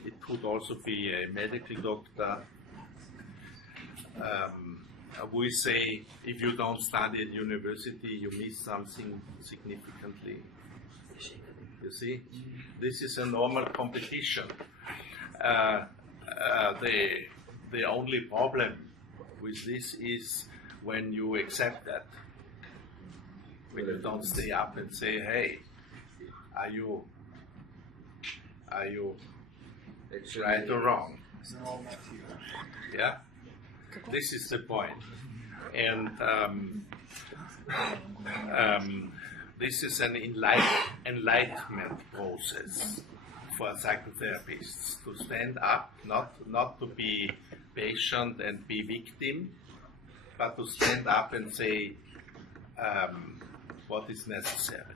It could also be a medical doctor. We say if you don't study at university, you miss something significantly. You see, this is a normal competition. The only problem with this is when you accept that. When you don't stay up and say, "Hey, are you right or wrong?" Yeah, this is the point, and this is an enlightenment process for psychotherapists to stand up, not to be patient and be victim, but to stand up and say what is necessary.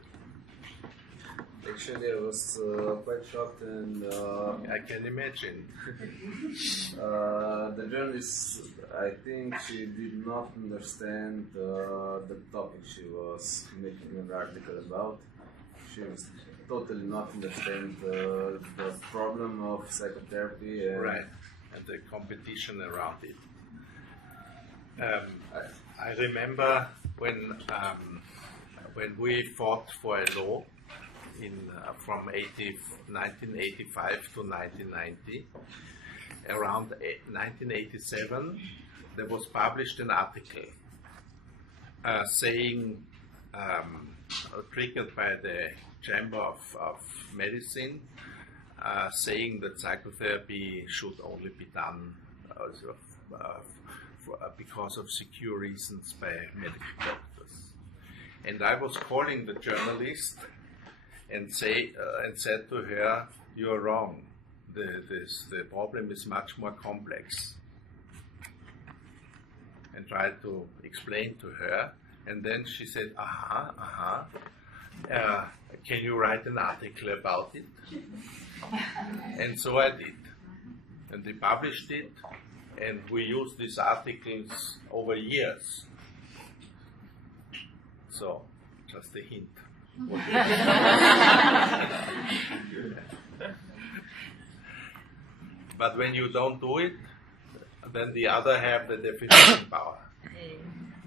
Actually, I was quite shocked, and I can imagine. The journalist, I think she did not understand the topic she was making an article about. She was totally not understand the problem of psychotherapy. And right, and the competition around it. I remember when we fought for a law from 1985 to 1990, around 1987, there was published an article saying, triggered by the Chamber of Medicine, saying that psychotherapy should only be done because of secure reasons by medical doctors. And I was calling the journalist and said to her, "You're wrong. The problem is much more complex." And tried to explain to her, and then she said, "Can you write an article about it?" And so I did, and they published it, and we used these articles over years. So, just a hint. But when you don't do it, then the other have the definition power.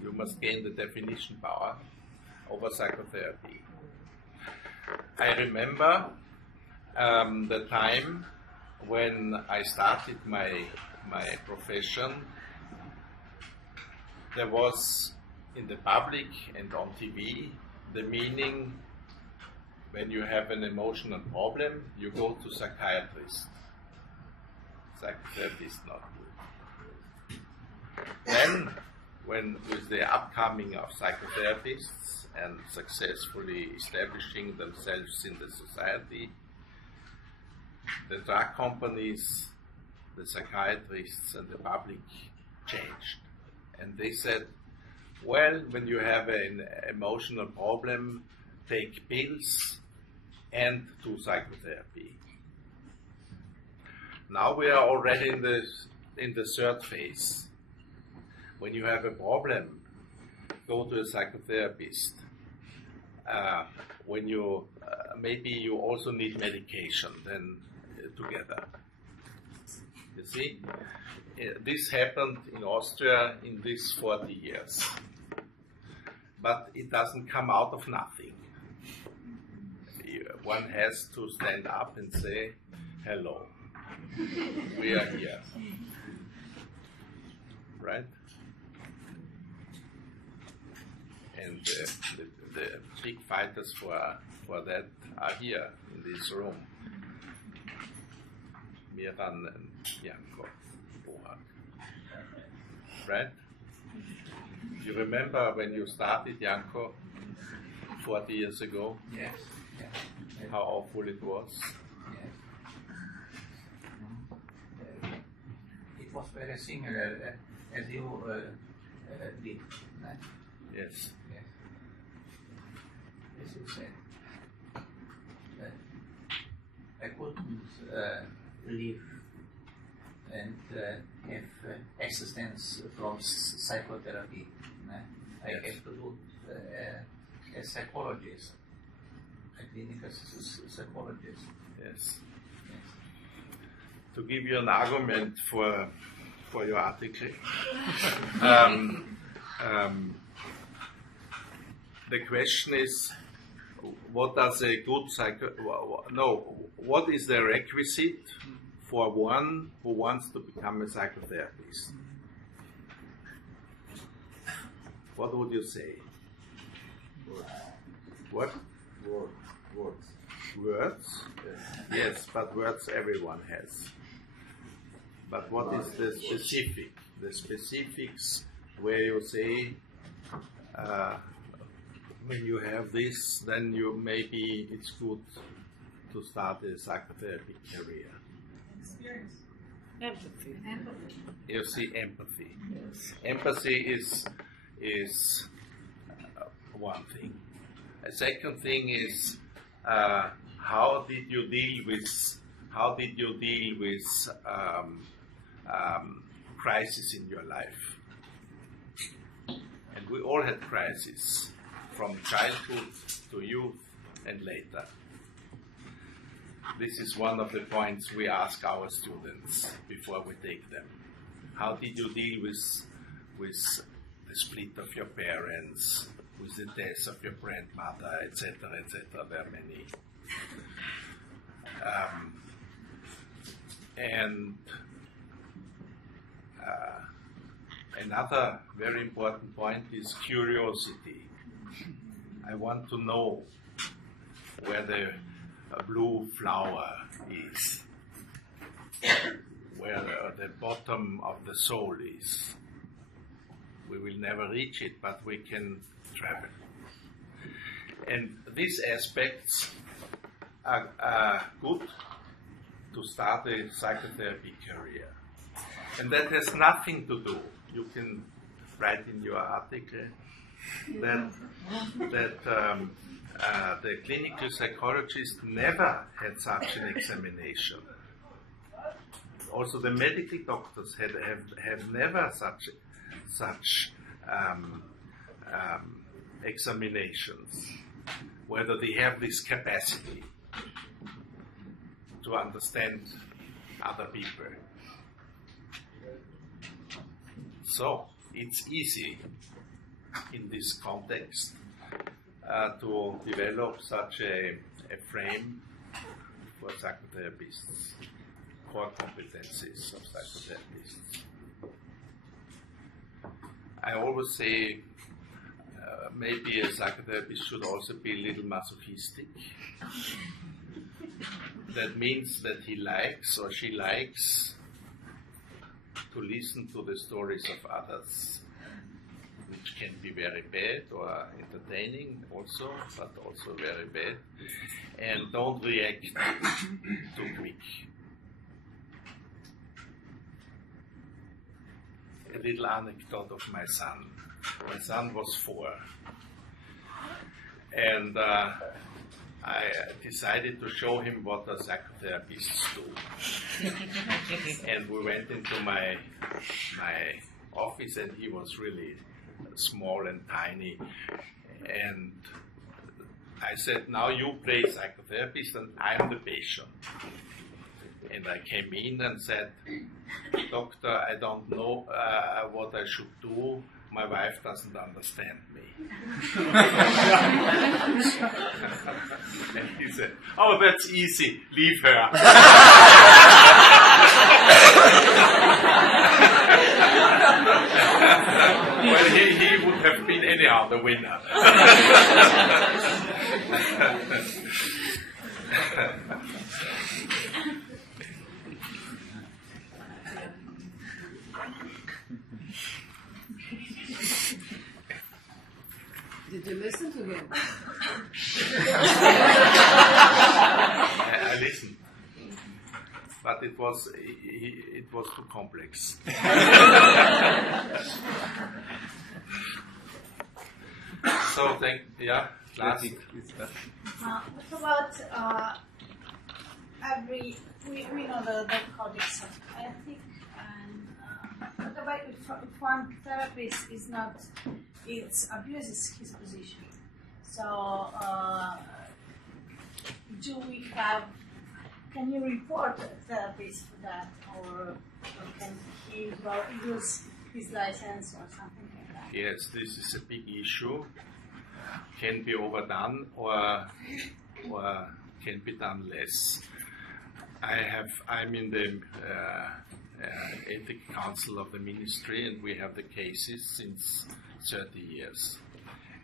You must gain the definition power over psychotherapy. I remember the time when I started my profession. There was in the public and on TV the meaning, when you have an emotional problem, you go to psychiatrist. Psychotherapist not good. Then, with the upcoming of psychotherapists and successfully establishing themselves in the society, the drug companies, the psychiatrists and the public changed. And they said, well, when you have an emotional problem, take pills and do psychotherapy. Now we are already in the third phase. When you have a problem, go to a psychotherapist. When you maybe you also need medication, then together. You see, this happened in Austria in these 40 years. But it doesn't come out of nothing. One has to stand up and say, hello, we are here. Right? And the big fighters for that are here in this room. Miran and Janko, Bohak. Right? You remember when you started, Janko, 40 years ago? Yes. How awful it was? Yes. It was very similar as you did. Right? Yes. Yes. As you said. I couldn't live and have existence from psychotherapy. I have to do a psychologist, a clinical psychologist. Yes. To give you an argument for your article, the question is, what does a good what is the requisite for one who wants to become a psychotherapist? What would you say? What? Words. Words? Yes, but words everyone has. But what is the specific? The specifics where you say, when you have this, then maybe it's good to start a psychotherapy career. Experience. Empathy. You see, empathy. Yes. Empathy is one thing. A second thing is how did you deal with crisis in your life? And we all had crises from childhood to youth and later. This is one of the points we ask our students before we take them. How did you deal with the split of your parents, with the death of your grandmother, etc., etc.? There are many. Another very important point is curiosity. I want to know where the blue flower is, where the bottom of the soul is. We will never reach it, but we can travel. And these aspects are good to start a psychotherapy career. And that has nothing to do, you can write in your article, that the clinical psychologist never had such an examination. Also, the medical doctors have never such examinations, whether they have this capacity to understand other people. So, it's easy in this context to develop such a frame for psychotherapists, core competencies of psychotherapists. I always say maybe a psychotherapist should also be a little masochistic. That means that he likes or she likes to listen to the stories of others, which can be very bad or entertaining also, but also very bad, and don't react too quick. A little anecdote of my son. My son was 4, and I decided to show him what the psychotherapists do. And we went into my office, and he was really small and tiny. And I said, now you play psychotherapist and I'm the patient. And I came in and said, Doctor, I don't know what I should do. My wife doesn't understand me. And he said, oh, that's easy, leave her. Well, he would have been anyhow the winner. Did you listen to him? I listened, but it was too complex. So last. What about we know on the codex of ethic, and what about if one therapist is not, it abuses his position? So, can you report a therapist for that, or can he use his license or something like that? Yes, this is a big issue. Can be overdone or can be done less. I'm in the Ethic Council of the Ministry, and we have the cases since 30 years.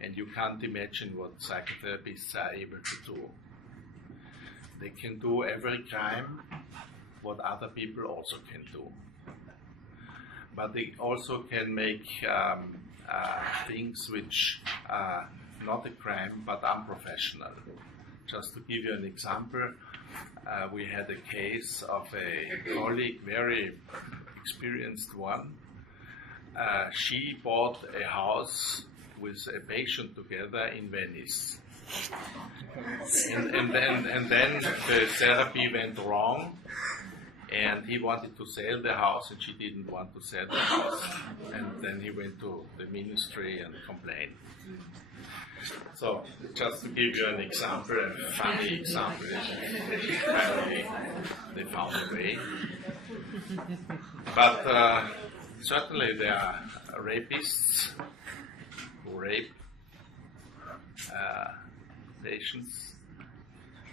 And you can't imagine what psychotherapists are able to do. They can do every crime what other people also can do. But they also can make things which are not a crime but unprofessional. Just to give you an example, we had a case of a colleague, very experienced one. She bought a house with a patient together in Venice. And then the therapy went wrong, and he wanted to sell the house, and she didn't want to sell the house. And then he went to the ministry and complained. So, just to give you an example, a funny example, finally they found a way. But certainly there are rapists who rape patients,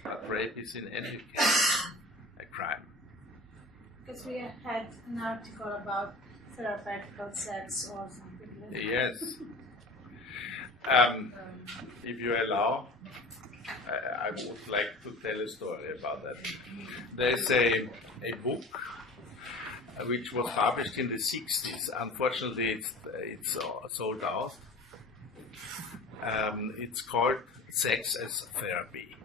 but rape is in any case a crime. Because we had an article about therapeutical sex or something like that. Yes. If you allow, I would like to tell a story about that. There's a book which was published in the 60s. Unfortunately, it's sold out. It's called Sex as Therapy.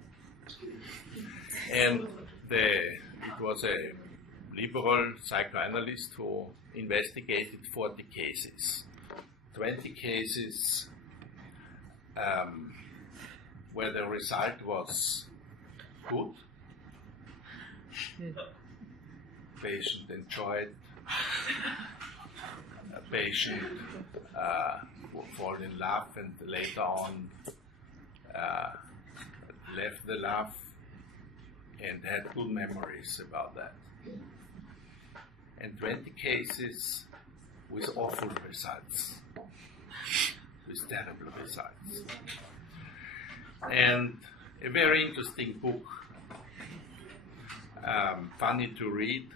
And it was a liberal psychoanalyst who investigated 40 cases. 20 cases where the result was good. Patient enjoyed. A patient would fall in love and later on left the love and had good memories about that. And 20 cases with awful results, with terrible results. And a very interesting book, funny to read,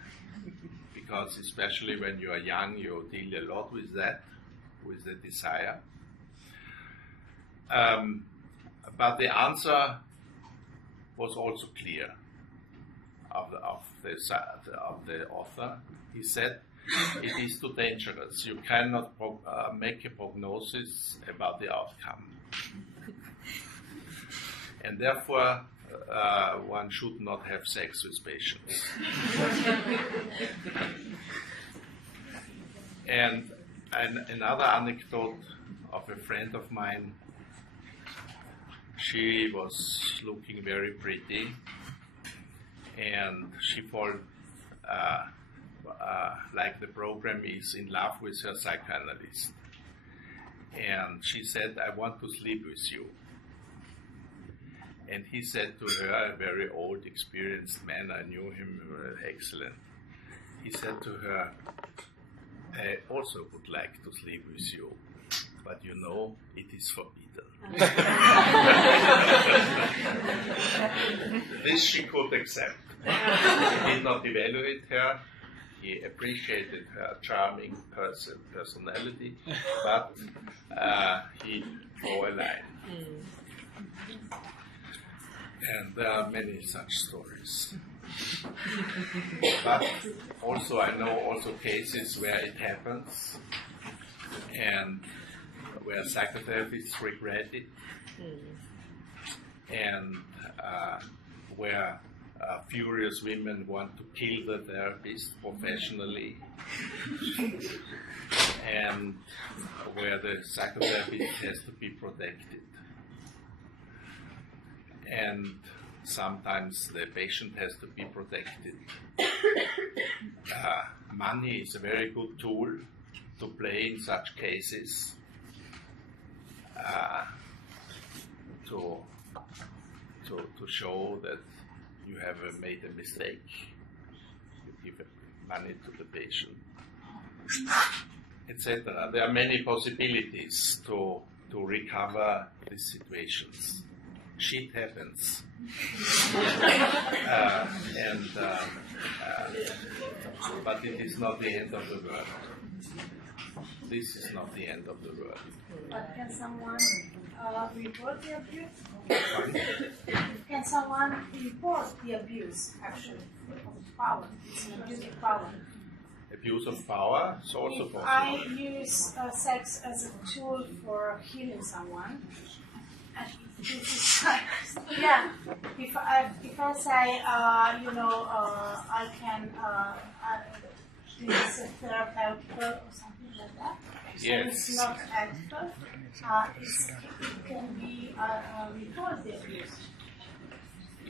because especially when you are young, you deal a lot with that, with the desire. But the answer was also clear of the author. He said, it is too dangerous. You cannot make a prognosis about the outcome. And therefore, one should not have sex with patients. And another anecdote of a friend of mine, she was looking very pretty, and she felt like the program is in love with her psychoanalyst. And she said, I want to sleep with you. And he said to her, a very old, experienced man, I knew him, excellent. He said to her, I also would like to sleep with you, but you know it is forbidden. This she could accept. He did not evaluate her. He appreciated her charming personality, but he drew a line. And there are many such stories. But also I know also cases where it happens and where psychotherapists regret it, and where furious women want to kill the therapist professionally, and where the psychotherapist has to be protected. And sometimes the patient has to be protected. money is a very good tool to play in such cases, to show that you have made a mistake. You give money to the patient, etc. There are many possibilities to recover these situations. Shit happens. But it is not the end of the world. This is not the end of the world. But can someone report the abuse? Can someone report the abuse, actually, of power? It's an abuse of power. Abuse of power is also possible. I use sex as a tool for healing someone. And this is yeah. If I say I can do this therapeutic or something like that. So Yes. it's not ethical. It can be report the abuse.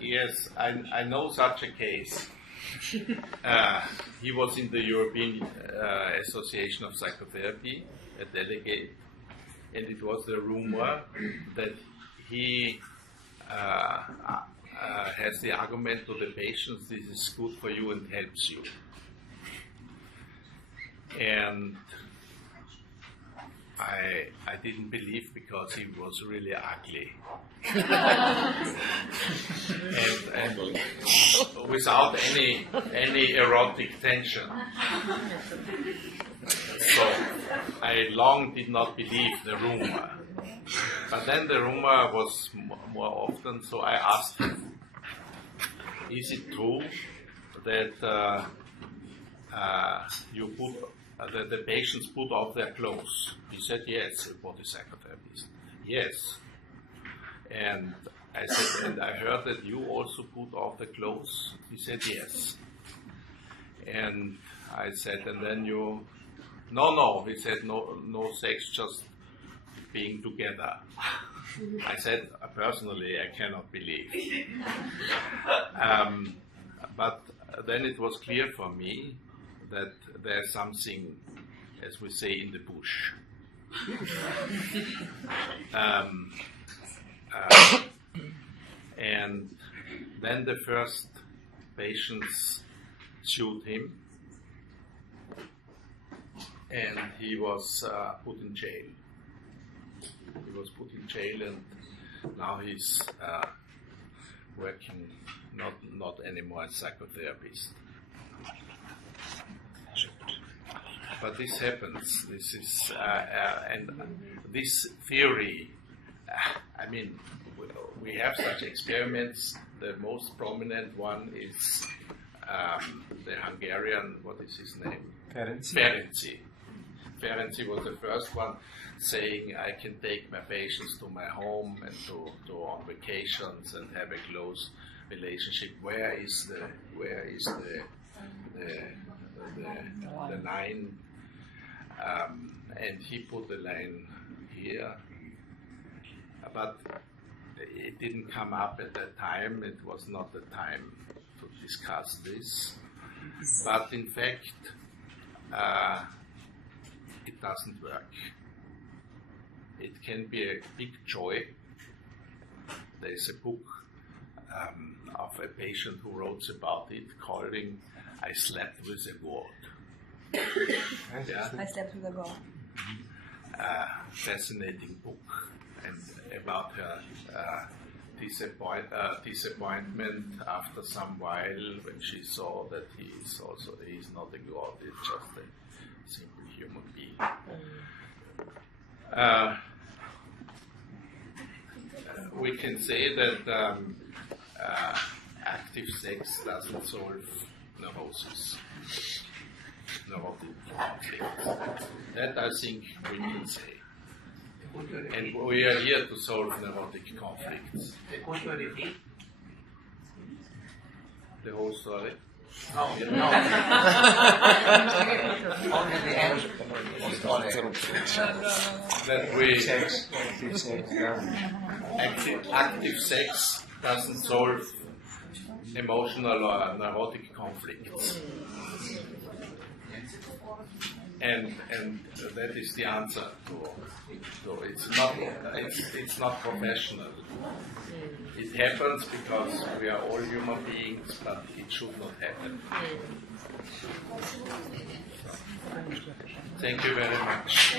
Yes, I know such a case. He was in the European Association of Psychotherapy, a delegate, and it was the rumor that he has the argument to the patients, this is good for you and helps you. And I didn't believe because he was really ugly. and without any erotic tension. So I long did not believe the rumor. But then the rumor was more often, so I asked him, is it true that that the patients put off their clothes? He said yes, a body psychotherapist. Yes. And I said, and I heard that you also put off the clothes? He said yes. And I said, and then you, no, he said, no sex, just being together. I said, personally, I cannot believe. But then it was clear for me that there's something, as we say, in the bush. And then the first patients sued him, and he was put in jail. He was put in jail, and now he's working not anymore as psychotherapist. But this happens. This is and this theory. I mean, we have such experiments. The most prominent one is the Hungarian. What is his name? Ferenczi. Ferenczi was the first one saying, I can take my patients to my home and to on vacations and have a close relationship. Where is the line? And he put the line here, but it didn't come up at that time. It was not the time to discuss this. But in fact, it doesn't work. It can be a big joy. There's a book of a patient who wrote about it, calling I Slept with a God. Yeah? I slept with a god. Fascinating book, and about her disappointment after some while when she saw that he's not a god, he's just a simple human being. We can say that active sex doesn't solve neurosis, neurotic conflict. That I think we can say. And we are here to solve neurotic conflicts. The whole story? No. Only the end of the story. That we active sex doesn't solve emotional or neurotic conflicts. And that is the answer to it's not professional. It happens because we are all human beings, but it should not happen. Thank you very much.